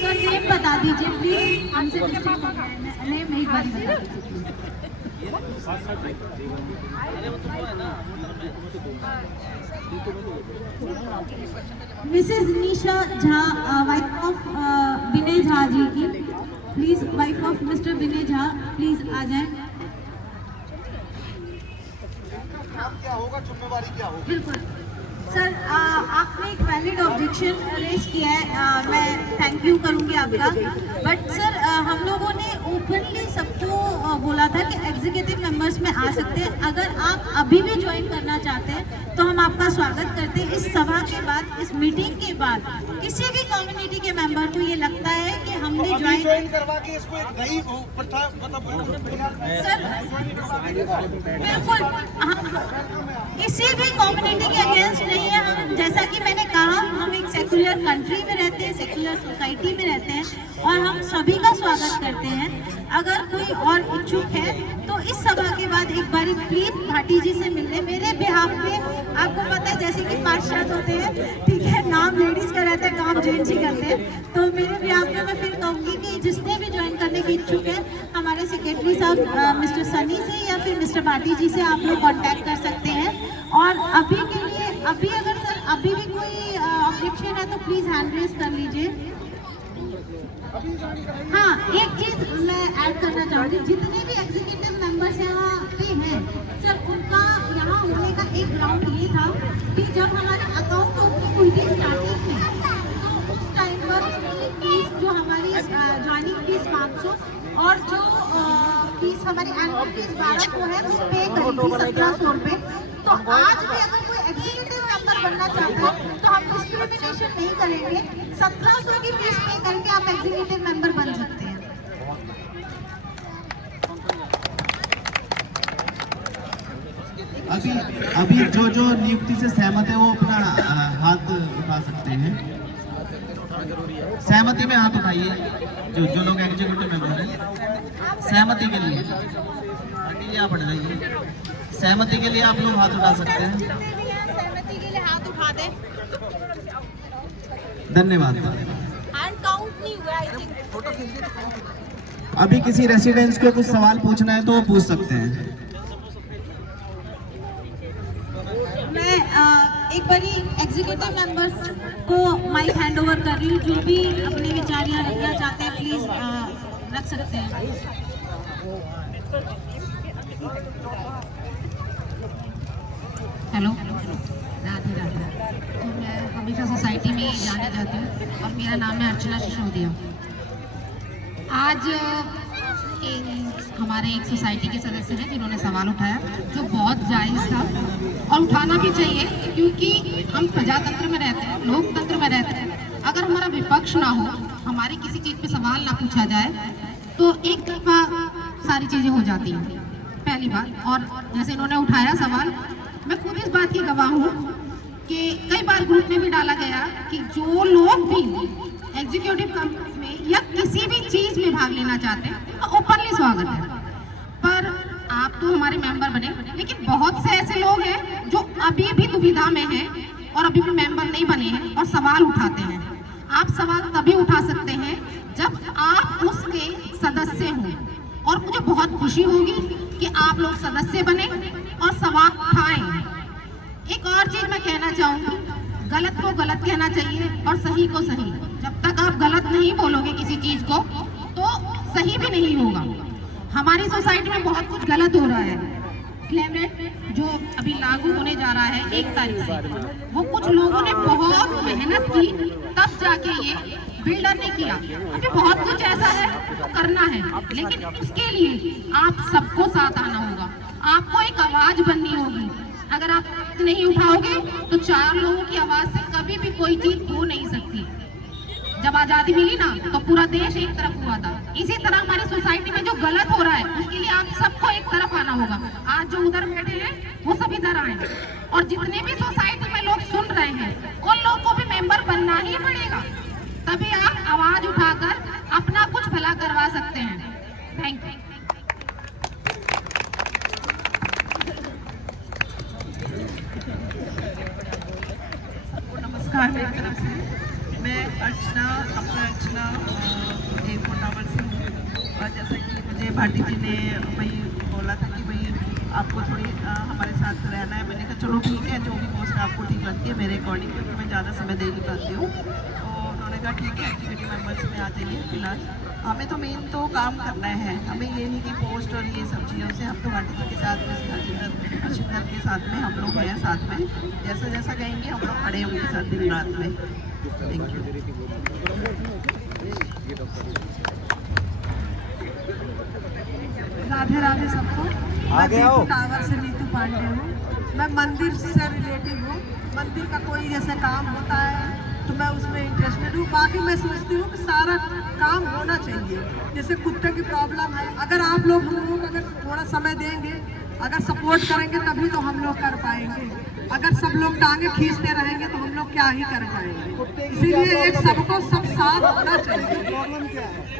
सर नेम बता दीजिए प्लीज, हमसे नेम एक बार बता दीजिए। Mrs Nisha Jha, wife of Vinay Jha ji की, please wife of mister Vinay Jha please आ जाए। नाम क्या होगा, जिम्मेवारी क्या होगी? बिल्कुल सर, आपने एक वैलिड ऑब्जेक्शन रेज किया है, मैं थैंक यू करूंगी आपका। बट सर हम लोगों ने ओपनली सबको बोला था कि एग्जीक्यूटिव मेंबर्स में आ सकते हैं। अगर आप अभी भी ज्वाइन करना चाहते हैं तो हम आपका स्वागत करते हैं। इस सभा के बाद, इस मीटिंग के बाद किसी भी कम्युनिटी के मेंबर को ये लगता है कि हमने ज्वाइन करवा के इसको एक नई प्रथा सर बिल्कुल हम किसी भी कम्युनिटी के अगेंस्ट नहीं है। हम जैसा कि मैंने कहा, हम एक सेक्युलर कंट्री में रहते हैं, सेक्युलर सोसाइटी में रहते हैं, और हम सभी का स्वागत करते हैं। अगर कोई और इच्छुक है तो इस सभा के बाद एक बारी प्लीज भाटी जी से मिलने मेरे बिहाफ पे। आपको पता है जैसे कि पार्षद होते हैं, ठीक है, नाम लेडीज का रहता है, काम जेंट्स ही करते हैं, तो मेरे बिहाफ पे मैं फिर कहूँगी कि जिसने भी ज्वाइन करने के इच्छुक है, हमारे सेक्रेटरी साहब मिस्टर सनी से या फिर मिस्टर भाटी जी से आप लोग कॉन्टैक्ट कर सकते हैं। और अभी के लिए, अभी अगर सर अभी भी कोई ऑब्जेक्शन है तो प्लीज हैंड रेज कर लीजिए। हाँ, एक चीज मैं ऐड करना चाहूँगी, जितने भी एग्जीक्यूटिव मेंबर्स यहाँ पे हैं सर, उनका यहाँ होने का एक ग्राउंड ये था कि जब हमारे अकाउंट ओपनिंग हुई थी स्टार्टिंग में, तो उस टाइम पर फीस जो हमारी ज्वाइनिंग फीस 500 और जो फीस हमारी एनुअल फीस 1200 है वो पे करी थी 1700 रुपये। तो आज भी अगर कोई एग्जीक्यूटिव मेंबर बनना चाहता है तो हम डिस्क्रिमिनेशन नहीं करेंगे, 1700 की फीस पे करके आप एग्जीक्यूटिव मेंबर बन सकते हैं। अभी जो नियुक्ति से सहमत है वो अपना हाथ उठा सकते हैं। सहमति में हाथ उठाइए जो लोग एग्जीक्यूटिव मेंबर हैं। सहमति के लिए आगे आप बढ़ जाइए। सहमति के लिए आप लोग हाथ उठा सकते हैं। सहमति के लिए हाथ उठा दें। धन्यवाद। हैंड काउंट नहीं हुआ आई थिंक। अभी किसी रेसिडेंट्स को कुछ सवाल पूछना है तो वो पूछ सकते हैं। मैं एक बारी एग्जीक्यूटिव मेंबर्स को माइक हैंड ओवर कर रही हूँ। जो भी अपने विचार यहाँ रखना चाहते हैं प्लीज रख सकते हैं। हेलो, राधे राधे। तो मैं हमेशा सोसाइटी में जाना चाहती हूँ और मेरा नाम है अर्चना सिसोदिया। आज हमारे एक सोसाइटी के सदस्य हैं जिन्होंने सवाल उठाया जो बहुत जायज़ था और उठाना भी चाहिए, क्योंकि हम प्रजातंत्र में रहते हैं, लोकतंत्र में रहते हैं। अगर हमारा विपक्ष ना हो, हमारी किसी चीज़ पे सवाल ना पूछा जाए तो एक तरफा सारी चीज़ें हो जाती हैं, पहली बात। और जैसे इन्होंने उठाया सवाल, मैं खुद इस बात की गवाह हूँ कि कई बार ग्रुप में भी डाला गया कि जो लोग भी एग्जीक्यूटिव कंपनी में या किसी भी चीज़ में भाग लेना चाहते हैं तो ओपनली स्वागत है। पर आप तो हमारे मेंबर बने, लेकिन बहुत से ऐसे लोग हैं जो अभी भी दुविधा में हैं और अभी भी मेंबर नहीं बने हैं और सवाल उठाते हैं। आप सवाल तभी उठा सकते हैं जब आप उसके सदस्य हों, और मुझे बहुत खुशी होगी कि आप लोग सदस्य बने और सवाल उठाएं। एक और चीज़ मैं कहना चाहूँगी, गलत को गलत कहना चाहिए और सही को सही। जब तक आप गलत नहीं बोलोगे किसी चीज़ को तो सही भी नहीं होगा। हमारी सोसाइटी में बहुत कुछ गलत हो रहा है। स्लैब रेट जो अभी लागू होने जा रहा है 1 तारीख से, वो कुछ लोगों ने बहुत मेहनत की तब जाके ये बिल्डर ने किया। अभी बहुत कुछ ऐसा है तो करना है, लेकिन उसके लिए आप सबको साथ आना होगा। आपको एक आवाज़ बननी होगी। अगर आप नहीं उठाओगे तो 4 लोगों की आवाज़ से कभी भी कोई चीज़ हो नहीं सकती। जब आज़ादी मिली ना तो पूरा देश एक तरफ हुआ था। इसी तरह हमारी सोसाइटी में जो गलत हो रहा है उसके लिए आप सबको एक तरफ आना होगा। आज जो उधर बैठे हैं वो सब इधर आए, और जितने भी सोसाइटी में लोग सुन रहे हैं उन लोगों को भी मेंबर बनना ही पड़ेगा, तभी आप आवाज़ उठाकर अपना कुछ भला करवा सकते हैं। Thank you. नमस्कार मेरी तरफ से। मैं अर्चना एक टावर से हूँ, और जैसा कि मुझे भाटी जी ने भाई बोला था कि भाई आपको थोड़ी हमारे साथ रहना है। मैंने कहा चलो ठीक है, जो भी पोस्ट आपको ठीक लगती है मेरे अकॉर्डिंग, क्योंकि मैं ज़्यादा समय दे नहीं पाती हूँ। तो उन्होंने कहा ठीक है, एक्टिविटी मेंबर्स में आ जाइए। फिलहाल हमें तो मेन तो काम करना है, हमें ये नहीं कि पोस्ट और ये सब चीज़ों से। हम तो भाटी जी के साथ में अर्शिंदर के साथ में हम लोग हैं साथ में, जैसा जैसा कहेंगे हम लोग खड़े उनके साथ दिन रात में। Thank you. राधे राधे सबको। मैं टावर से नीतू पांडे हूँ। मैं मंदिर से रिलेटिव हूँ। मंदिर का कोई जैसे काम होता है तो मैं उसमें इंटरेस्टेड हूँ। बाकी मैं सोचती हूँ कि सारा काम होना चाहिए। जैसे कुत्ते की प्रॉब्लम है, अगर आप लोग हम लोग अगर थोड़ा समय देंगे, अगर सपोर्ट करेंगे तभी तो हम लोग कर पाएंगे। अगर सब लोग टांगे खींचते रहेंगे तो हम लोग क्या ही कर पाएंगे। इसीलिए एक सबको सब साथ होना चाहिए।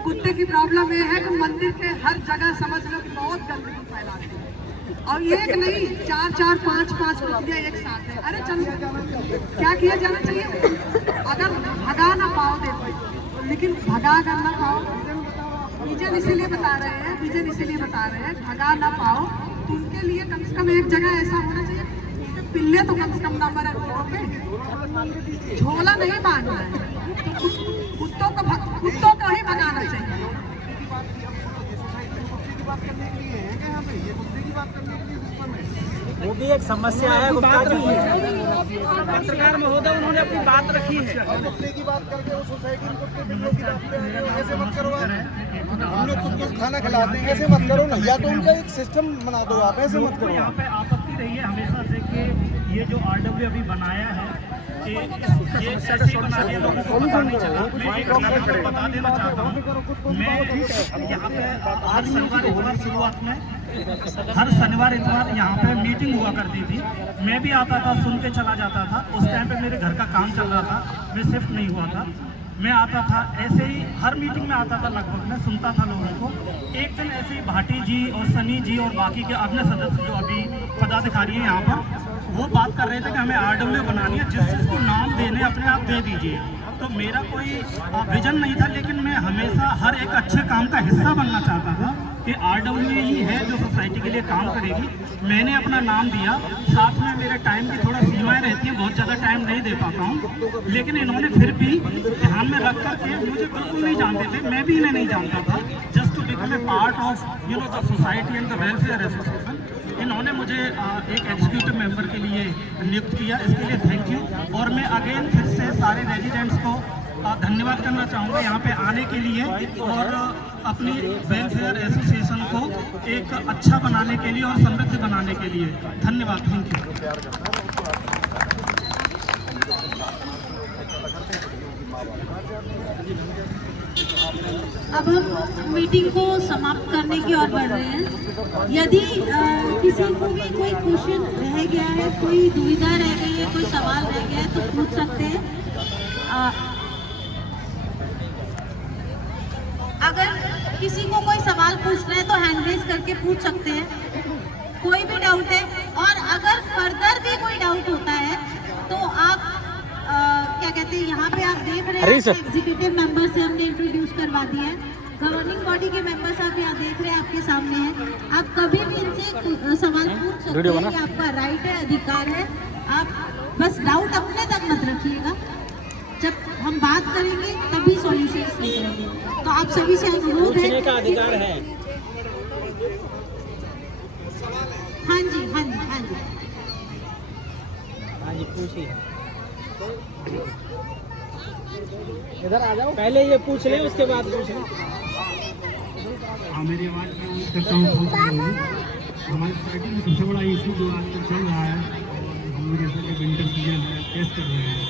कुत्ते की प्रॉब्लम ये है कि मंदिर के हर जगह समझ लो कि बहुत गंदगी फैलाते हैं, और एक नहीं 4-4, 5-5 कुत्ते एक साथ है। अरे चलो क्या किया जाना चाहिए? अगर भगा ना पाओ देखो, लेकिन भगा कर ना पाओ, विजन इसीलिए बता रहे हैं भगा ना पाओ तो उनके लिए कम से कम एक जगह ऐसा होना चाहिए, पिल्ले तो कम से कम ना मरे रोडों पे। झोला नहीं बांधना है, कुत्तों को ही भगाना चाहिए। वो भी एक समस्या है गुप्ता जी। पत्रकार महोदय उन्होंने अपनी बात रखी है। कुत्ते की बात करके वो सोसाइटी में कुत्ते बिल्लों की बात करें, ऐसे मत करो आप। हम लोग कुत्तों को खाना खिलाते हैं, ऐसे मत करो ना। या तो उनका एक सिस्टम बना दो आप, ऐसे मत करो। यहाँ पे आपत्ति रही है हमेशा से कि ये जो RW अभी बनाया है कि ये ऐसे ही बना दिया, लोगों को पता नहीं चला। मैं एक चीज़ बता देना चाहता हूँ, मैं यहाँ पे हर शनिवार इतवार शुरुआत में हर शनिवार इतवार यहाँ पे मीटिंग हुआ करती थी। मैं भी आता था, सुन के चला जाता था। उस टाइम पे मेरे घर का काम चल रहा था, मैं शिफ्ट नहीं हुआ था। मैं आता था, ऐसे ही हर मीटिंग में आता था लगभग, मैं सुनता था लोगों को। एक दिन ऐसे ही भाटी जी और सनी जी और बाकी के अन्य सदस्य जो अभी पदाधिकारी हैं यहाँ पर, वो बात कर रहे थे कि हमें RW बनानी है, जिस जिसको नाम देने अपने आप दे दीजिए। तो मेरा कोई विजन नहीं था, लेकिन मैं हमेशा हर एक अच्छे काम का हिस्सा बनना चाहता था कि RW ही है जो सोसाइटी के लिए काम करेगी। मैंने अपना नाम दिया, साथ में मेरे टाइम की थोड़ा सीमाएं रहती हैं, बहुत ज़्यादा टाइम नहीं दे पाता हूँ, लेकिन इन्होंने फिर भी ध्यान में रख कर के, मुझे बिल्कुल नहीं जानते थे, मैं भी इन्हें नहीं जानता था, just to become a part of the society and the welfare association, इन्होंने मुझे एक एग्जीक्यूटिव मेंबर के लिए नियुक्त किया। इसके लिए थैंक यू। और मैं अगेन फिर से सारे रेजिडेंट्स को धन्यवाद करना चाहूँगा यहाँ पे आने के लिए और अपनी वेलफेयर एसोसिएशन को एक अच्छा बनाने के लिए और समृद्ध बनाने के लिए। धन्यवाद, थैंक यू। अब हम मीटिंग को समाप्त करने की ओर बढ़ रहे हैं। यदि किसी को भी कोई क्वेश्चन रह गया है, कोई दुविधा रह गई है, कोई सवाल रह गया है तो पूछ सकते हैं। अगर किसी को कोई सवाल पूछना है तो हैंड रेज करके पूछ सकते हैं, कोई भी डाउट है। और अगर फर्दर भी कोई डाउट होता है तो आप क्या कहते हैं, यहाँ पे आप देख रहे हैं एग्जीक्यूटिव मेंबर से हमने इंट्रोड्यूस करवा दिया है, गवर्निंग बॉडी के मेंबर्स आप यहाँ देख रहे हैं, आपके सामने हैं। आप कभी भी इनसे सवाल पूछ सकते हैं, ये आपका राइट है, अधिकार है। आप बस डाउट अपने तक मत रखिएगा, जब हम बात करेंगे तभी सॉल्यूशंस निकलेंगे। तो आप सभी से अनुरोध है का अधिकार है। हाँ जी, हाँ जी, हाँ जी, हाँ जी, पूछिए। इधर आ जाओ, पहले ये पूछ ले, उसके बाद पूछ ले। हाँ, मेरी आवाज़ में उम्मीद करता हूँ हमारी सोसाइटी में सबसे बड़ा इशू जो आजकल चल रहा है, हम लोग जैसे कि विंटर सीजन है, फेस कर रहे हैं,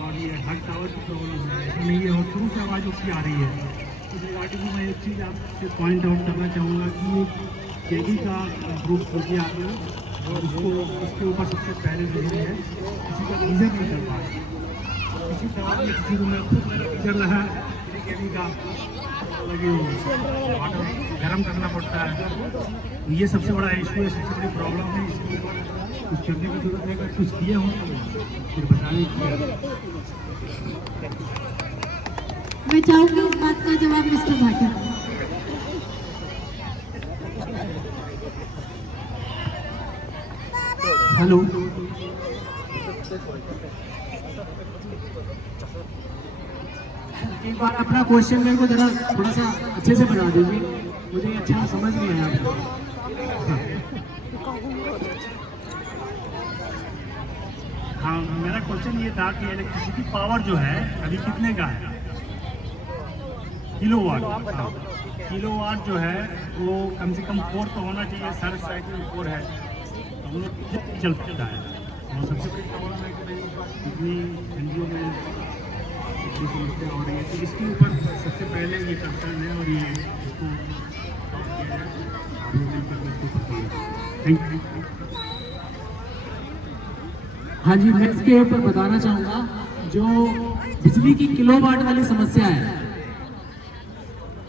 और ये हर टावर की प्रॉब्लम है। ऐसा नहीं है, और शुरू से आवाज़ उसकी आ रही है। इस रिगार्डिंग में मैं एक चीज़ आपसे पॉइंट आउट करना चाहूँगा कि केगी का ग्रुप खोलिए आपने, और उसके ऊपर सबसे पहले जो है किसी का रीजन नहीं कर पा रहे, किसी सवाल में किसी को मैं खुद कर रहा है केगी का लगे वाटर गर्म करना पड़ता है। तो ये सबसे बड़ा इशू है, सबसे बड़ी प्रॉब्लम है। इसके ऊपर कुछ करने की जरूरत है। अगर कुछ किए हों तो फिर बताने की। मैं चाहूँगी इस बात का जवाब मिस्टर भाटी। हेलो, एक बार अपना क्वेश्चन मेरे को जरा थोड़ा सा अच्छे से बता दीजिए, मुझे अच्छा समझ नहीं आया। हाँ, मेरा क्वेश्चन ये था कि इलेक्ट्रिसिटी पावर जो है अभी कितने का है? किलोवाट। किलोवाट जो है वो कम से कम 4 तो होना चाहिए, सारे साइकिल में 4 है, हम लोग चल सकता है। और सबसे बड़ी प्रॉब्लम है कि इतनी ठंडियों में इतनी समस्या हो रही है, तो इसके ऊपर सबसे पहले ये कंसर्न है और ये इसको थैंक यू। हाँ जी, मैं इसके ऊपर बताना चाहूँगा, जो बिजली की किलोवाट वाली समस्या है,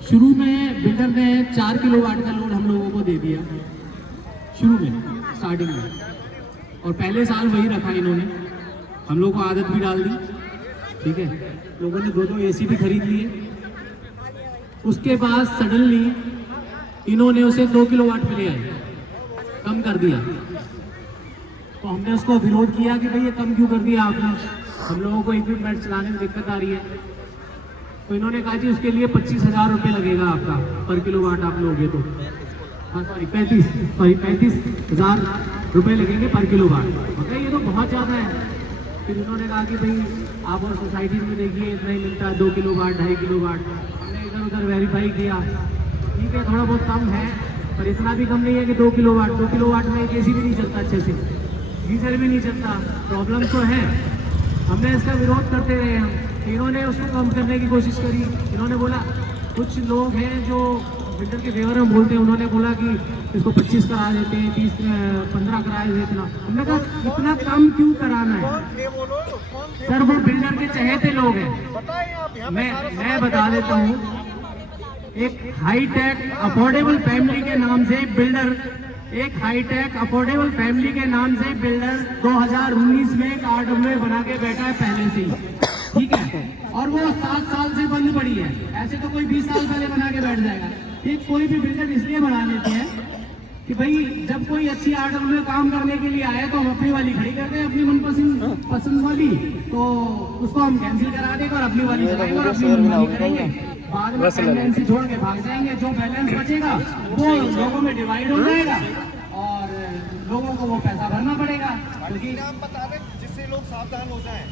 शुरू में बिल्डर ने 4 किलोवाट का लोड हम लोगों को दे दिया, शुरू में स्टार्टिंग में, और पहले साल वही रखा इन्होंने, हम लोगों को आदत भी डाल दी। ठीक है, लोगों ने 2-2 AC भी खरीद लिए। उसके बाद सडनली इन्होंने उसे 2 किलोवाट पे ले आए, कम कर दिया। तो हमने उसको विरोध किया कि भाई ये कम क्यों कर दिया आपने, हम लोगों को इक्विपमेंट चलाने में दिक्कत आ रही है। तो इन्होंने कहा जी उसके लिए 25,000 रुपये लगेगा आपका पर किलोवाट आप लोगे तो, हाँ सॉरी 35,000 रुपए लगेंगे पर किलो वाट। मतलब ये तो बहुत ज़्यादा है। फिर उन्होंने कहा कि भाई आप और सोसाइटी में देखिए इतना ही मिलता है, 2 किलो वाट 2.5 किलो वाट। हमने इधर उधर वेरीफाई किया, ठीक है थोड़ा बहुत कम है पर इतना भी कम नहीं है कि 2 किलो वाट। 2 किलो वाट में एक एसी भी नहीं चलता अच्छे से, गीजर भी नहीं चलता। प्रॉब्लम तो है, हमने इसका विरोध करते रहे हम। इन्होंने उसको कम करने की कोशिश करी। इन्होंने बोला, कुछ लोग हैं जो बिल्डर के फेवर में बोलते हैं, उन्होंने बोला कि इसको 25 करा देते हैं, 30 15 करा देते हैं। हमने कहा इतना कम क्यों कराना है सर, वो बिल्डर के चहेते लोग हैं। मैं बता देता हूँ, एक हाईटेक अफोर्डेबल फैमिली के नाम से बिल्डर, एक हाईटेक अफोर्डेबल फैमिली के नाम से बिल्डर 2019 में एक RWA बना के बैठा है पहले से ही, ठीक है। और वो 7 साल से बंद पड़ी है। ऐसे तो कोई 20 साल पहले बना के बैठ जाएगा। एक कोई भी बिल्डर इसलिए बना लेते हैं कि भाई जब कोई अच्छी RWA काम करने के लिए आए तो हम अपनी वाली खड़ी करते हैं, अपनी मनपसंद पसंद वाली, तो उसको हम कैंसिल करा देंगे और अपनी वाली चलाएंगे और अपनी मनमानी करेंगे। बाद में पेंडेंसी छोड़ के भाग जाएंगे। जो बैलेंस बचेगा वो लोगों में डिवाइड हो जाएगा और लोगों को वो पैसा भरना पड़ेगा। क्योंकि नाम बता दें जिससे लोग सावधान हो जाएं,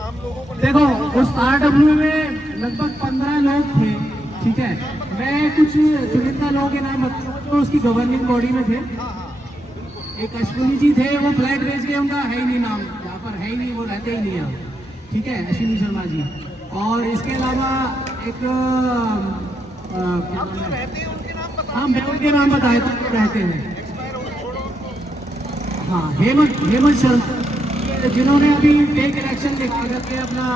आम लोगों को। देखो उस RWA में लगभग 15 लोग थे, ठीक है। मैं कुछ चुनिंदा लोगों के नाम बताऊं जो उसकी गवर्निंग बॉडी में थे। एक अश्विनी जी थे, वो फ्लैट बेच गए, उनका है ही नहीं नाम यहाँ पर, है ही नहीं, वो रहते ही नहीं है, ठीक है, अश्विनी शर्मा जी। और इसके अलावा एक हाँ मैं उनके नाम बताए तो रहते हैं, हाँ हेमंत शर्मा, जिन्होंने अभी टेक इलेक्शन दिखा करके अपना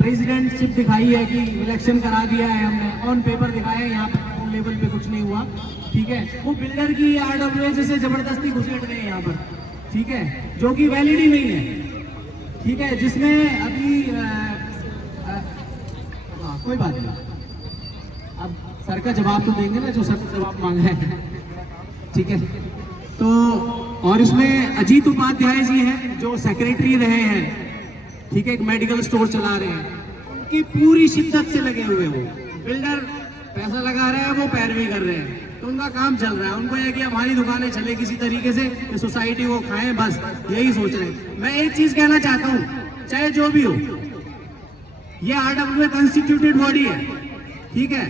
प्रेसिडेंटशिप दिखाई है कि इलेक्शन करा दिया है हमने, ऑन पेपर दिखाया है, यहाँ पर लेवल पे कुछ नहीं हुआ, ठीक है। वो बिल्डर की RWA से जबरदस्ती घुसेड़ गए यहाँ पर, ठीक है, जो कि वैलिड ही नहीं है, ठीक है। जिसमें अभी कोई बात नहीं, अब सर का जवाब तो देंगे ना जो सर का जवाब मांगा है, ठीक है। तो और इसमें अजीत उपाध्याय जी हैं जो सेक्रेटरी रहे हैं, ठीक है, एक मेडिकल स्टोर चला रहे हैं, उनकी पूरी शिद्दत से लगे हुए, वो बिल्डर पैसा लगा रहे हैं, वो पैरवी कर रहे हैं, तो उनका काम चल रहा है। उनको यह कि हमारी दुकानें चले किसी तरीके से, सोसाइटी को खाएं, बस यही सोच रहे हैं। मैं एक चीज कहना चाहता हूँ, चाहे जो भी हो, ये RWA कंस्टिट्यूटेड बॉडी है, ठीक है,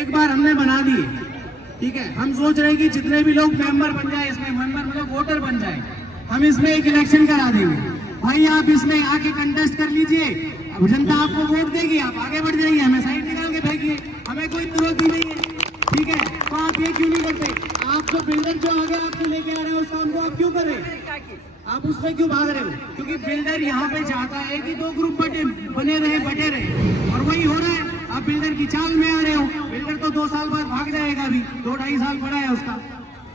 एक बार हमने बना दी, ठीक है। हम सोच रहे हैं कि जितने भी लोग मेंबर बन जाए, इसमें मेंबर मतलब वोटर बन जाए, हम इसमें एक इलेक्शन करा देंगे। भाई आप इसमें आके कंटेस्ट कर लीजिए, अब जनता आपको वोट देगी, आप आगे बढ़ जाइए, हमें साइड निकाल के फेंकिए, हमें कोई विरोध ही नहीं है, ठीक है। तो आप ये क्यों नहीं करते? आप जो बिल्डर जो आगे आपको लेके आ रहे हैं उस काम को आप क्यों कर रहे हैं? आप उसमें क्यों भाग रहे हो? क्योंकि बिल्डर यहाँ पे चाहता है कि 2 ग्रुप बने रहे, बटे रहे, और वही हो रहा है। आप बिल्डर की चाल में आ रहे हो। बिल्डर तो 2 साल बाद भाग जाएगा, अभी 2-2.5 साल पड़ा है उसका।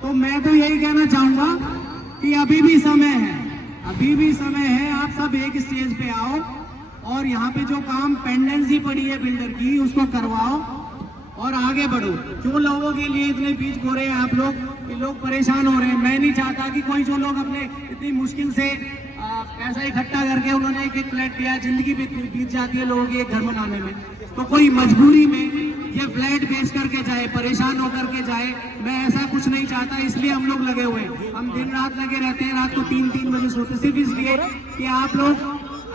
तो मैं तो यही कहना चाहूंगा कि अभी भी समय है, अभी भी समय है, आप सब एक स्टेज पे आओ और यहाँ पे जो काम पेंडेंसी पड़ी है बिल्डर की उसको करवाओ और आगे बढ़ो। क्यों लोगों के लिए इतने बीच हो रहे हैं आप लोग कि लोग परेशान हो रहे हैं। मैं नहीं चाहता कि कोई जो लोग अपने इतनी मुश्किल से पैसा इकट्ठा करके उन्होंने एक फ्लैट लिया, जिंदगी बीत जाती है लोगों की एक घर बनाने में, तो कोई मजबूरी में ये फ्लैट बेच करके जाए, परेशान होकर के जाए। मैं ऐसा कुछ नहीं चाहता, इसलिए हम लोग लगे हुए, हम दिन रात लगे रहते हैं, रात को 3-3 बजे सोते, सिर्फ इसलिए कि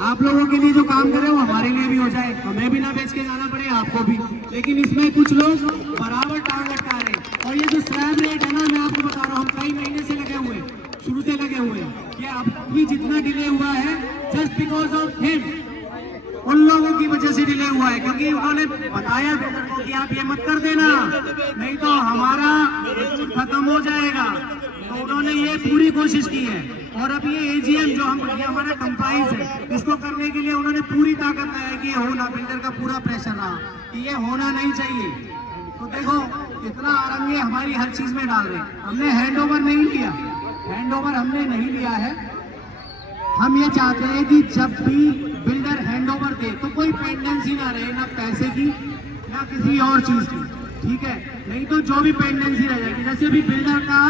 आप लोगों के लिए जो काम करे वो हमारे लिए भी हो जाए, हमें भी ना बेच के जाना पड़े, आपको भी। लेकिन इसमें कुछ लोग बराबर टांग लटका रहे हैं। और ये जो स्लैब रेट है ना, मैं आपको बता रहा हूँ, हम कई महीने से लगे हुए, शुरू से लगे हुए, ये अब भी जितना डिले हुआ है जस्ट बिकॉज ऑफ हिम, उन लोगों की वजह से डिले हुआ है, क्योंकि उन्होंने बताया बिल्डर को कि आप ये मत कर देना, नहीं तो हमारा खत्म हो जाएगा। तो उन्होंने ये पूरी कोशिश की है। और अब ये AGM जो ये हमारा कंप्लाइंस है, इसको करने के लिए उन्होंने पूरी ताकत लगाई कि ये होना, बिल्डर का पूरा प्रेशर रहा कि ये होना नहीं चाहिए। तो देखो इतना आरंगे हमारी हर चीज में डाल रहे हैं। हमने हैंडओवर नहीं लिया, हैंडओवर हमने नहीं लिया है। हम ये चाहते हैं कि जब भी बिल्डर हैंडओवर दे तो कोई पेंडेंसी ना रहे, ना पैसे की ना किसी और चीज की, ठीक है। नहीं तो जो भी पेंडेंसी रह जाएगी, जैसे अभी बिल्डर का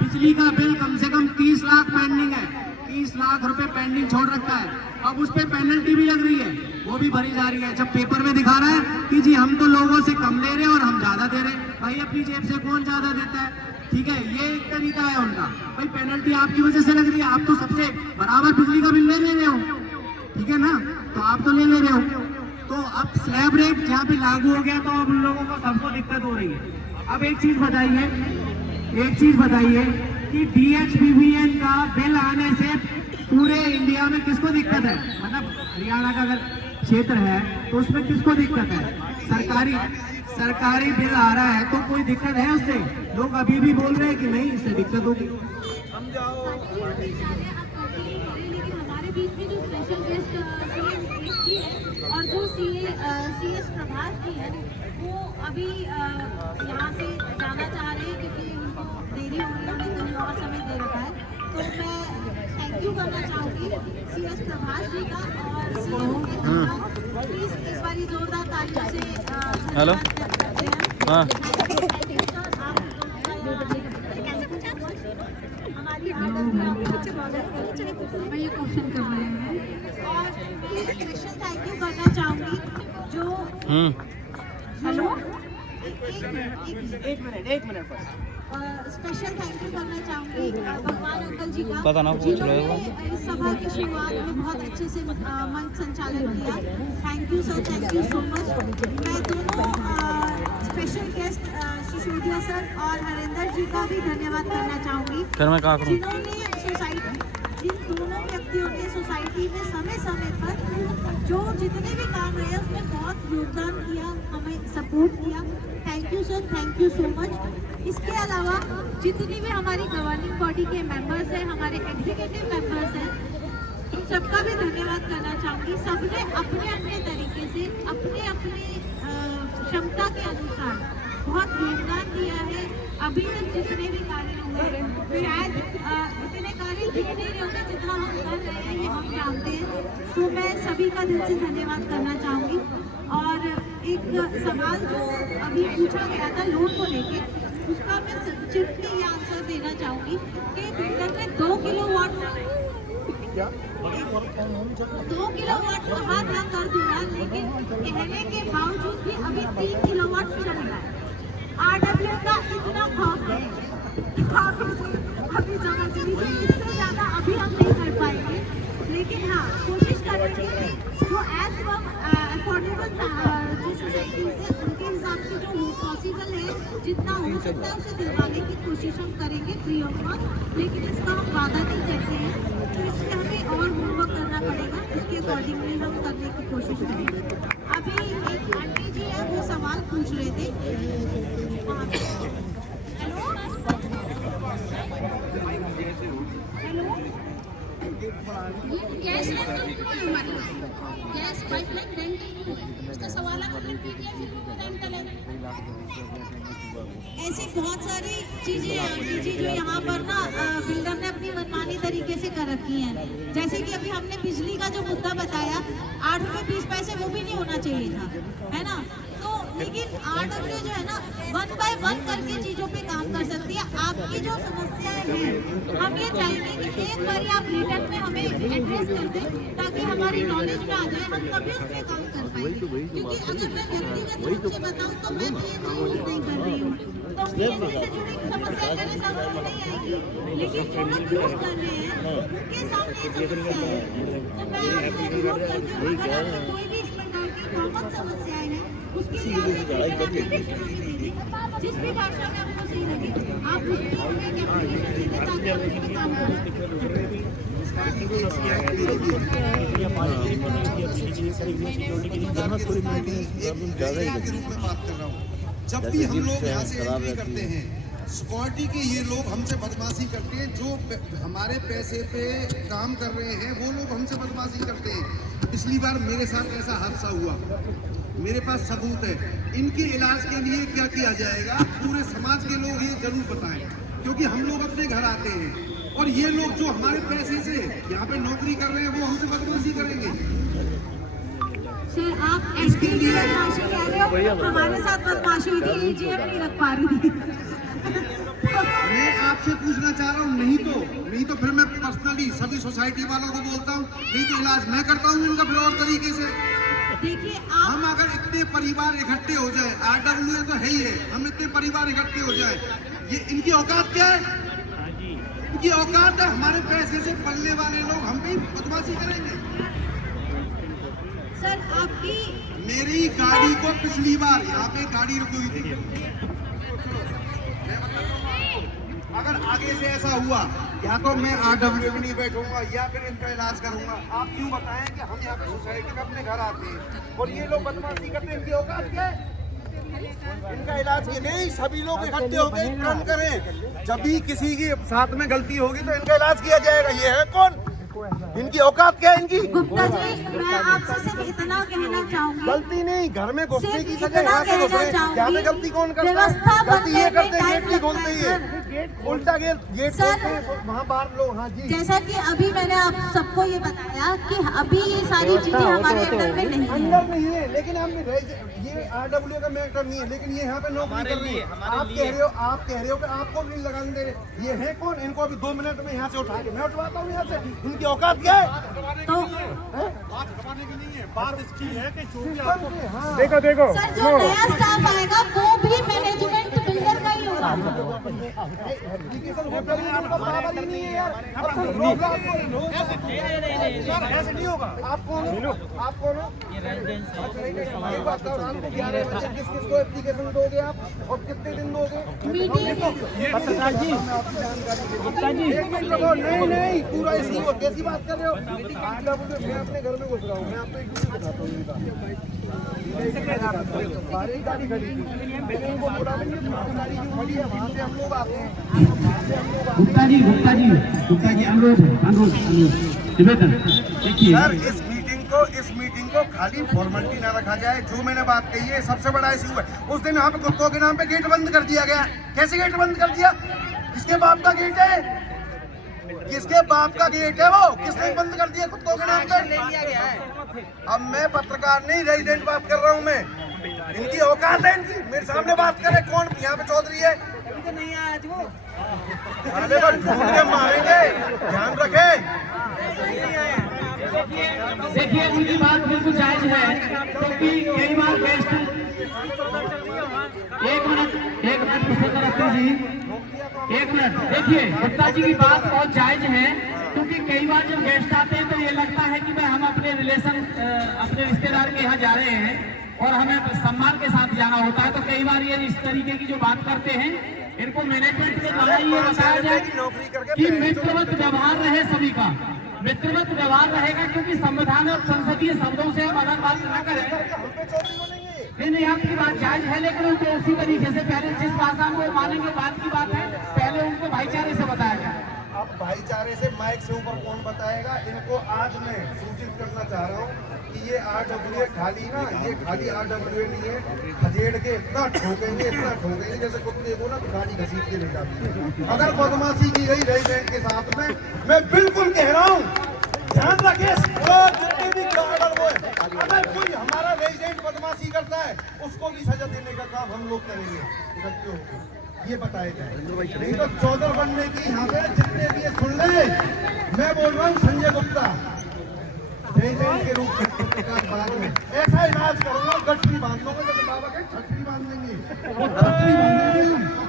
बिजली का बिल कम से कम 30 लाख पेंडिंग है, 30 लाख रुपए पेंडिंग छोड़ रखा है। अब उस पर पेनल्टी भी लग रही है, वो भी भरी जा रही है। जब पेपर में दिखा रहा है कि जी हम तो लोगों से कम ले रहे हैं और हम ज्यादा दे रहे हैं। भाई अपनी जेब से कौन ज्यादा देता है? ठीक है, ये एक तरीका है उनका। भाई पेनल्टी आपकी वजह से लग रही है, आप तो सबसे बराबर बिजली का बिल ले रहे हो, ठीक है ना, तो आप तो ले रहे हो। तो अब स्लैब रेट जहाँ पे लागू हो गया तो अब उन लोगों को सबको दिक्कत हो रही है। अब एक चीज बताइए कि DHBBN का बिल आने से पूरे इंडिया में किसको दिक्कत है? मतलब हरियाणा का अगर क्षेत्र है तो उसमें किसको दिक्कत है? सरकारी बिल आ रहा है तो कोई दिक्कत है उससे? लोग अभी भी बोल रहे हैं कि नहीं, इससे दिक्कत होगी। लेकिन हमारे बीच में जो स्पेशल गेस्ट की है और जो CS प्रभात जी है, वो अभी यहाँ से जाना चाह रहे हैं क्योंकि उनको देरी हो रही है, उन्हें कहीं और समय दे रखा है। तो मैं थैंक यू करना चाहूँगी CS प्रभात जी का और प्लीज इस बारी जोरदार तालियों से हेलो हाँ हमारी मैं ये क्वेश्चन कर रहे हैं और प्लीज स्पेशल थैंक यू करना चाहूँगी जो हेलो एक मिनट बस स्पेशल थैंक यू करना चाहूँगी भगवान अंकल जी का, पता ना पूछ रहे हो। इस सभा की शुरुआत में बहुत अच्छे से मंच संचालन किया। Thank you sir, thank you so much. मैं दोनों स्पेशल गेस्ट सिसोदिया सर और हरिंदर जी का भी धन्यवाद करना चाहूँगी, फिर मैं क्या करूँ? जिन दोनों व्यक्तियों ने सोसाइटी में समय समय पर जो जितने भी काम रहे उसमें बहुत योगदान किया, हमें सपोर्ट किया। Thank you sir, thank you so much. इसके अलावा जितनी भी हमारी गवर्निंग बॉडी के मेंबर्स हैं, हमारे एग्जीक्यूटिव मेंबर्स हैं, इन सबका भी धन्यवाद करना चाहूँगी। सबने अपने अपने तरीके से अपने अपने क्षमता के अनुसार बहुत योगदान दिया है। अभी तक जितने भी कार्य हुए शायद इतने कार्य दिख नहीं रहे होंगे जितना हम कर रहे हैं, ये हम जानते हैं। तो मैं सभी का दिल से धन्यवाद करना चाहूँगी। और एक सवाल जो अभी पूछा गया था लोन को लेके, उसका मैं संक्षिप्त में ये आंसर देना चाहूँगी कि बिल्डर ने 2 किलोवाट को हाथ ना कर दूंगा, लेकिन कहने के बावजूद भी अभी 3 किलोवाट चल रहा है। RW का इतना खौफ है, आप अभी समझ लीजिए, इससे ज़्यादा अभी हम नहीं कर पाएंगे। लेकिन हाँ, कोशिश करेंगे कि जो एज अफोर्डेबल जो सोसाइटीज़ है उनके हिसाब से जो पॉसिबल है, जितना हो सकता है उसे दिलवाने की कोशिश हम करेंगे फ्री ऑफ कॉस्ट। लेकिन इसका हम वादा नहीं करते हैं, तो इसमें हमें और होमवर्क करना पड़ेगा, उसके अकॉर्डिंगली हम करने की कोशिश करेंगे। अभी एक आंटी जी है, वो सवाल पूछ रहे थे। Hello, gas gas pipeline rental, उसका सवाल आप रिपीट कीजिए, फिर वो रेंटल है। ऐसी बहुत सारी चीज़ें हैं आंटी जी जो यहाँ पर ना बिल्डर ने अपनी मनमानी तरीके से कर रखी हैं। जैसे कि अभी हमने बिजली का जो मुद्दा बताया, 8 रुपये 20 पैसे वो भी नहीं होना चाहिए था, है ना। तो लेकिन RW जो है ना 1 by 1 करके चीज़ों पे काम कर सकती है। आपकी जो समस्याएं हैं, हम ये चाहेंगे कि एक बार आप रिटर्न में हमें एड्रेस कर दें, ताकि हमारी नॉलेज में आ जाए, हम तभी उस पर काम कर पाएंगे। क्योंकि अगर मैं व्यक्तिगत रूप से बताऊँ तो मैं भी ये काम नहीं कर रही हूँ, तो PSA से जुड़ी समस्या मेरे सामने नहीं आएगी। लेकिन जो लोग यूज कर रहे हैं उनके सामने ये समस्या है। तो मैं आपसे अनुरोध करती हूँ, अगर आपको कोई भी इस प्रकार की कॉमन समस्याएं हैं, उसके लिए आप जिस भी भाषा में आपको सही लगे आप उसमें एक एप्लीकेशन दे दें, ताकि हम उसमें काम करें। जब भी हम लोग यहाँ से एंट्री करते हैं, सिक्योरिटी के ये लोग हमसे बदमाशी करते हैं। जो हमारे पैसे पे काम कर रहे हैं वो लोग हमसे बदमाशी करते हैं। पिछली बार मेरे साथ ऐसा हादसा हुआ, मेरे पास सबूत है। इनके इलाज के लिए क्या किया जाएगा, पूरे समाज के लोग ये जरूर बताएं, क्योंकि हम लोग अपने घर आते हैं और ये लोग जो हमारे पैसे से यहाँ पे नौकरी कर रहे हैं वो हमसे बदमाशी करेंगे। सर, आप इसके लिए बदमाशी कह रहे हो, हमारे साथ बदमाशी हुई थी, AGM नहीं रख पा रही थी। मैं आपसे पूछना चाह रहा हूँ, नहीं तो फिर मैं पर्सनली सभी सोसाइटी वालों को बोलता हूँ, नहीं तो इलाज मैं करता हूँ इनका फिर और तरीके से। देखिए हम अगर इतने परिवार इकट्ठे हो जाए, RW तो है ही है, हम इतने परिवार इकट्ठे हो जाए, ये इनकी औकात क्या है? इनकी औकात है हमारे पैसे से पलने वाले लोग हम भी बदमाशी करेंगे। सर आपकी मेरी गाड़ी को पिछली बार यहाँ पे गाड़ी रुकी हुई थी, अगर आगे से ऐसा हुआ या तो मैं RWA में नहीं बैठूंगा या फिर इनका इलाज करूंगा। आप क्यों बताएं कि हम यहाँ पे सोसाइटी में अपने घर आते हैं और ये लोग बदमाशी करते हैं, इनकी औकात क्या है? इनका इलाज ये नहीं, सभी लोग इकट्ठे होकर काम करें, जब भी किसी के साथ में गलती होगी तो इनका इलाज किया जाएगा। ये है कौन? इनकी औकात क्या है इनकी? गुप्ता जी मैं आपसे सिर्फ इतना कहना चाहूंगी, गलती नहीं, घर में घुसने की सजा इतना यहाँ से घुस रहे कहना हैं। यहाँ पे गलती कौन करता है? व्यवस्था गलती ये बनने में करते हैं, गेट टाइम नहीं खोलते लगता है, ये उल्टा गेट सर। खोलते हैं, वहाँ बाहर लोग। हाँ जी, जैसा कि अभी मैंने आप सबको ये बताया कि अभी ये सारी चीजें हमारे अंडर में नहीं है। अंदर नहीं है, लेकिन हम ये RWA का मैटर नहीं है, लेकिन ये यहाँ पे नौकरी कर रही है। आप कह रहे हो कि आपको भी नहीं लगाने दे रहे। ये है कौन? इनको अभी 2 मिनट में यहाँ से उठा के मैं उठवाता हूँ यहाँ से। इनकी औकात क्या है? तो बात दबाने की नहीं है, बात इसकी है कि जो भी हाँ। देखो सर जो नया स्टाफ आएगा वो भी मैनेजमेंट बिल्डर का ही होगा। एप्लीकेशन होता ही है, उनका पावर ही नहीं है यार। अब तो लोग ऐसे नहीं होगा। आप कौन हो? एक बात बताओ, रात को 11 बजे किस को एप्लीकेशन दोगे आप और कितने दिन दोगे? नहीं पूरा इसी को कैसी बात कर रहे हो? मैं अपने घर में घुस रहा हूँ, मैं आपको एक चीज बताता हूँ। बाहर गाड़ी खड़ी थी, मैंने उनको बोला गाड़ी क्यों खड़ी है, वहाँ से हम लोग आते हैं। गुप्ता जी अनुरोध निवेदन देखिए सर इस मीटिंग को खाली फॉर्मेलिटी ना रखा जाए। जो मैंने बात कही है सबसे बड़ा इशू है। उस दिन यहाँ पे कुत्तों के नाम पे गेट बंद कर दिया गया। कैसे गेट बंद कर दिया? किसके बाप का गेट है? किसके बाप का गेट है वो? किसने बंद कर दिया कुत्तों के नाम पे? अब मैं पत्रकार नहीं, रेजिडेंट बात कर रहा हूँ मैं। इनकी औकात है इनकी, मेरे सामने बात करे। कौन यहाँ पे चौधरी है? नहीं आया आज वो, साले को ढूंढ के मारेंगे, ध्यान रखे। देखिए उनकी बात बिल्कुल जायज है क्योंकि कई बार गेस्ट एक मिनट पुष्पेंद्र अत्रे जी एक मिनट। देखिए गुप्ता जी की बात बहुत जायज है क्योंकि कई बार जब गेस्ट आते हैं तो ये लगता है कि भाई हम अपने रिश्तेदार के यहाँ जा रहे हैं और हमें सम्मान के साथ जाना होता है। तो कई बार ये इस तरीके की जो बात करते हैं इनको मैनेजमेंट के द्वारा ये बताया जाए कि मित्रवत व्यवहार रहे सभी का, मित्रवत व्यवहार रहेगा क्योंकि संविधान और संसदीय शब्दों से हम अलग बात न करें। नहीं आपकी बात जायज है लेकिन उनको उसी तरीके से पहले जिस भाषा में वो मानेंगे बात की बात है, पहले उनको भाईचारे से बताया जाए। अब भाईचारे से माइक से ऊपर कौन बताएगा? इनको आज मैं सूचित करना चाह रहा हूँ कि ये RWA खाली RWA नहीं है। खदेड़ के इतना ठोकेंगे जैसे कुत्ते को ना तो गाड़ी घसीट के ले जाती है। अगर बदमाशी की गई रेजिडेंट के साथ में, मैं बिल्कुल कह रहा हूँ, ध्यान रखे। जितने भी गार्डर वो है, अगर कोई हमारा रेजिडेंट बदमाशी करता है उसको भी सजा देने का काम हम लोग करेंगे इकट्ठे होकर। ये बताया जाए नहीं तो 14 बनने की यहाँ पे जितने भी सुन ले। मैं बोल रहा हूँ संजय गुप्ता रेजिडेंट के रूप में बाद में ऐसा इलाज करूंगा, गठरी बांध लूंगा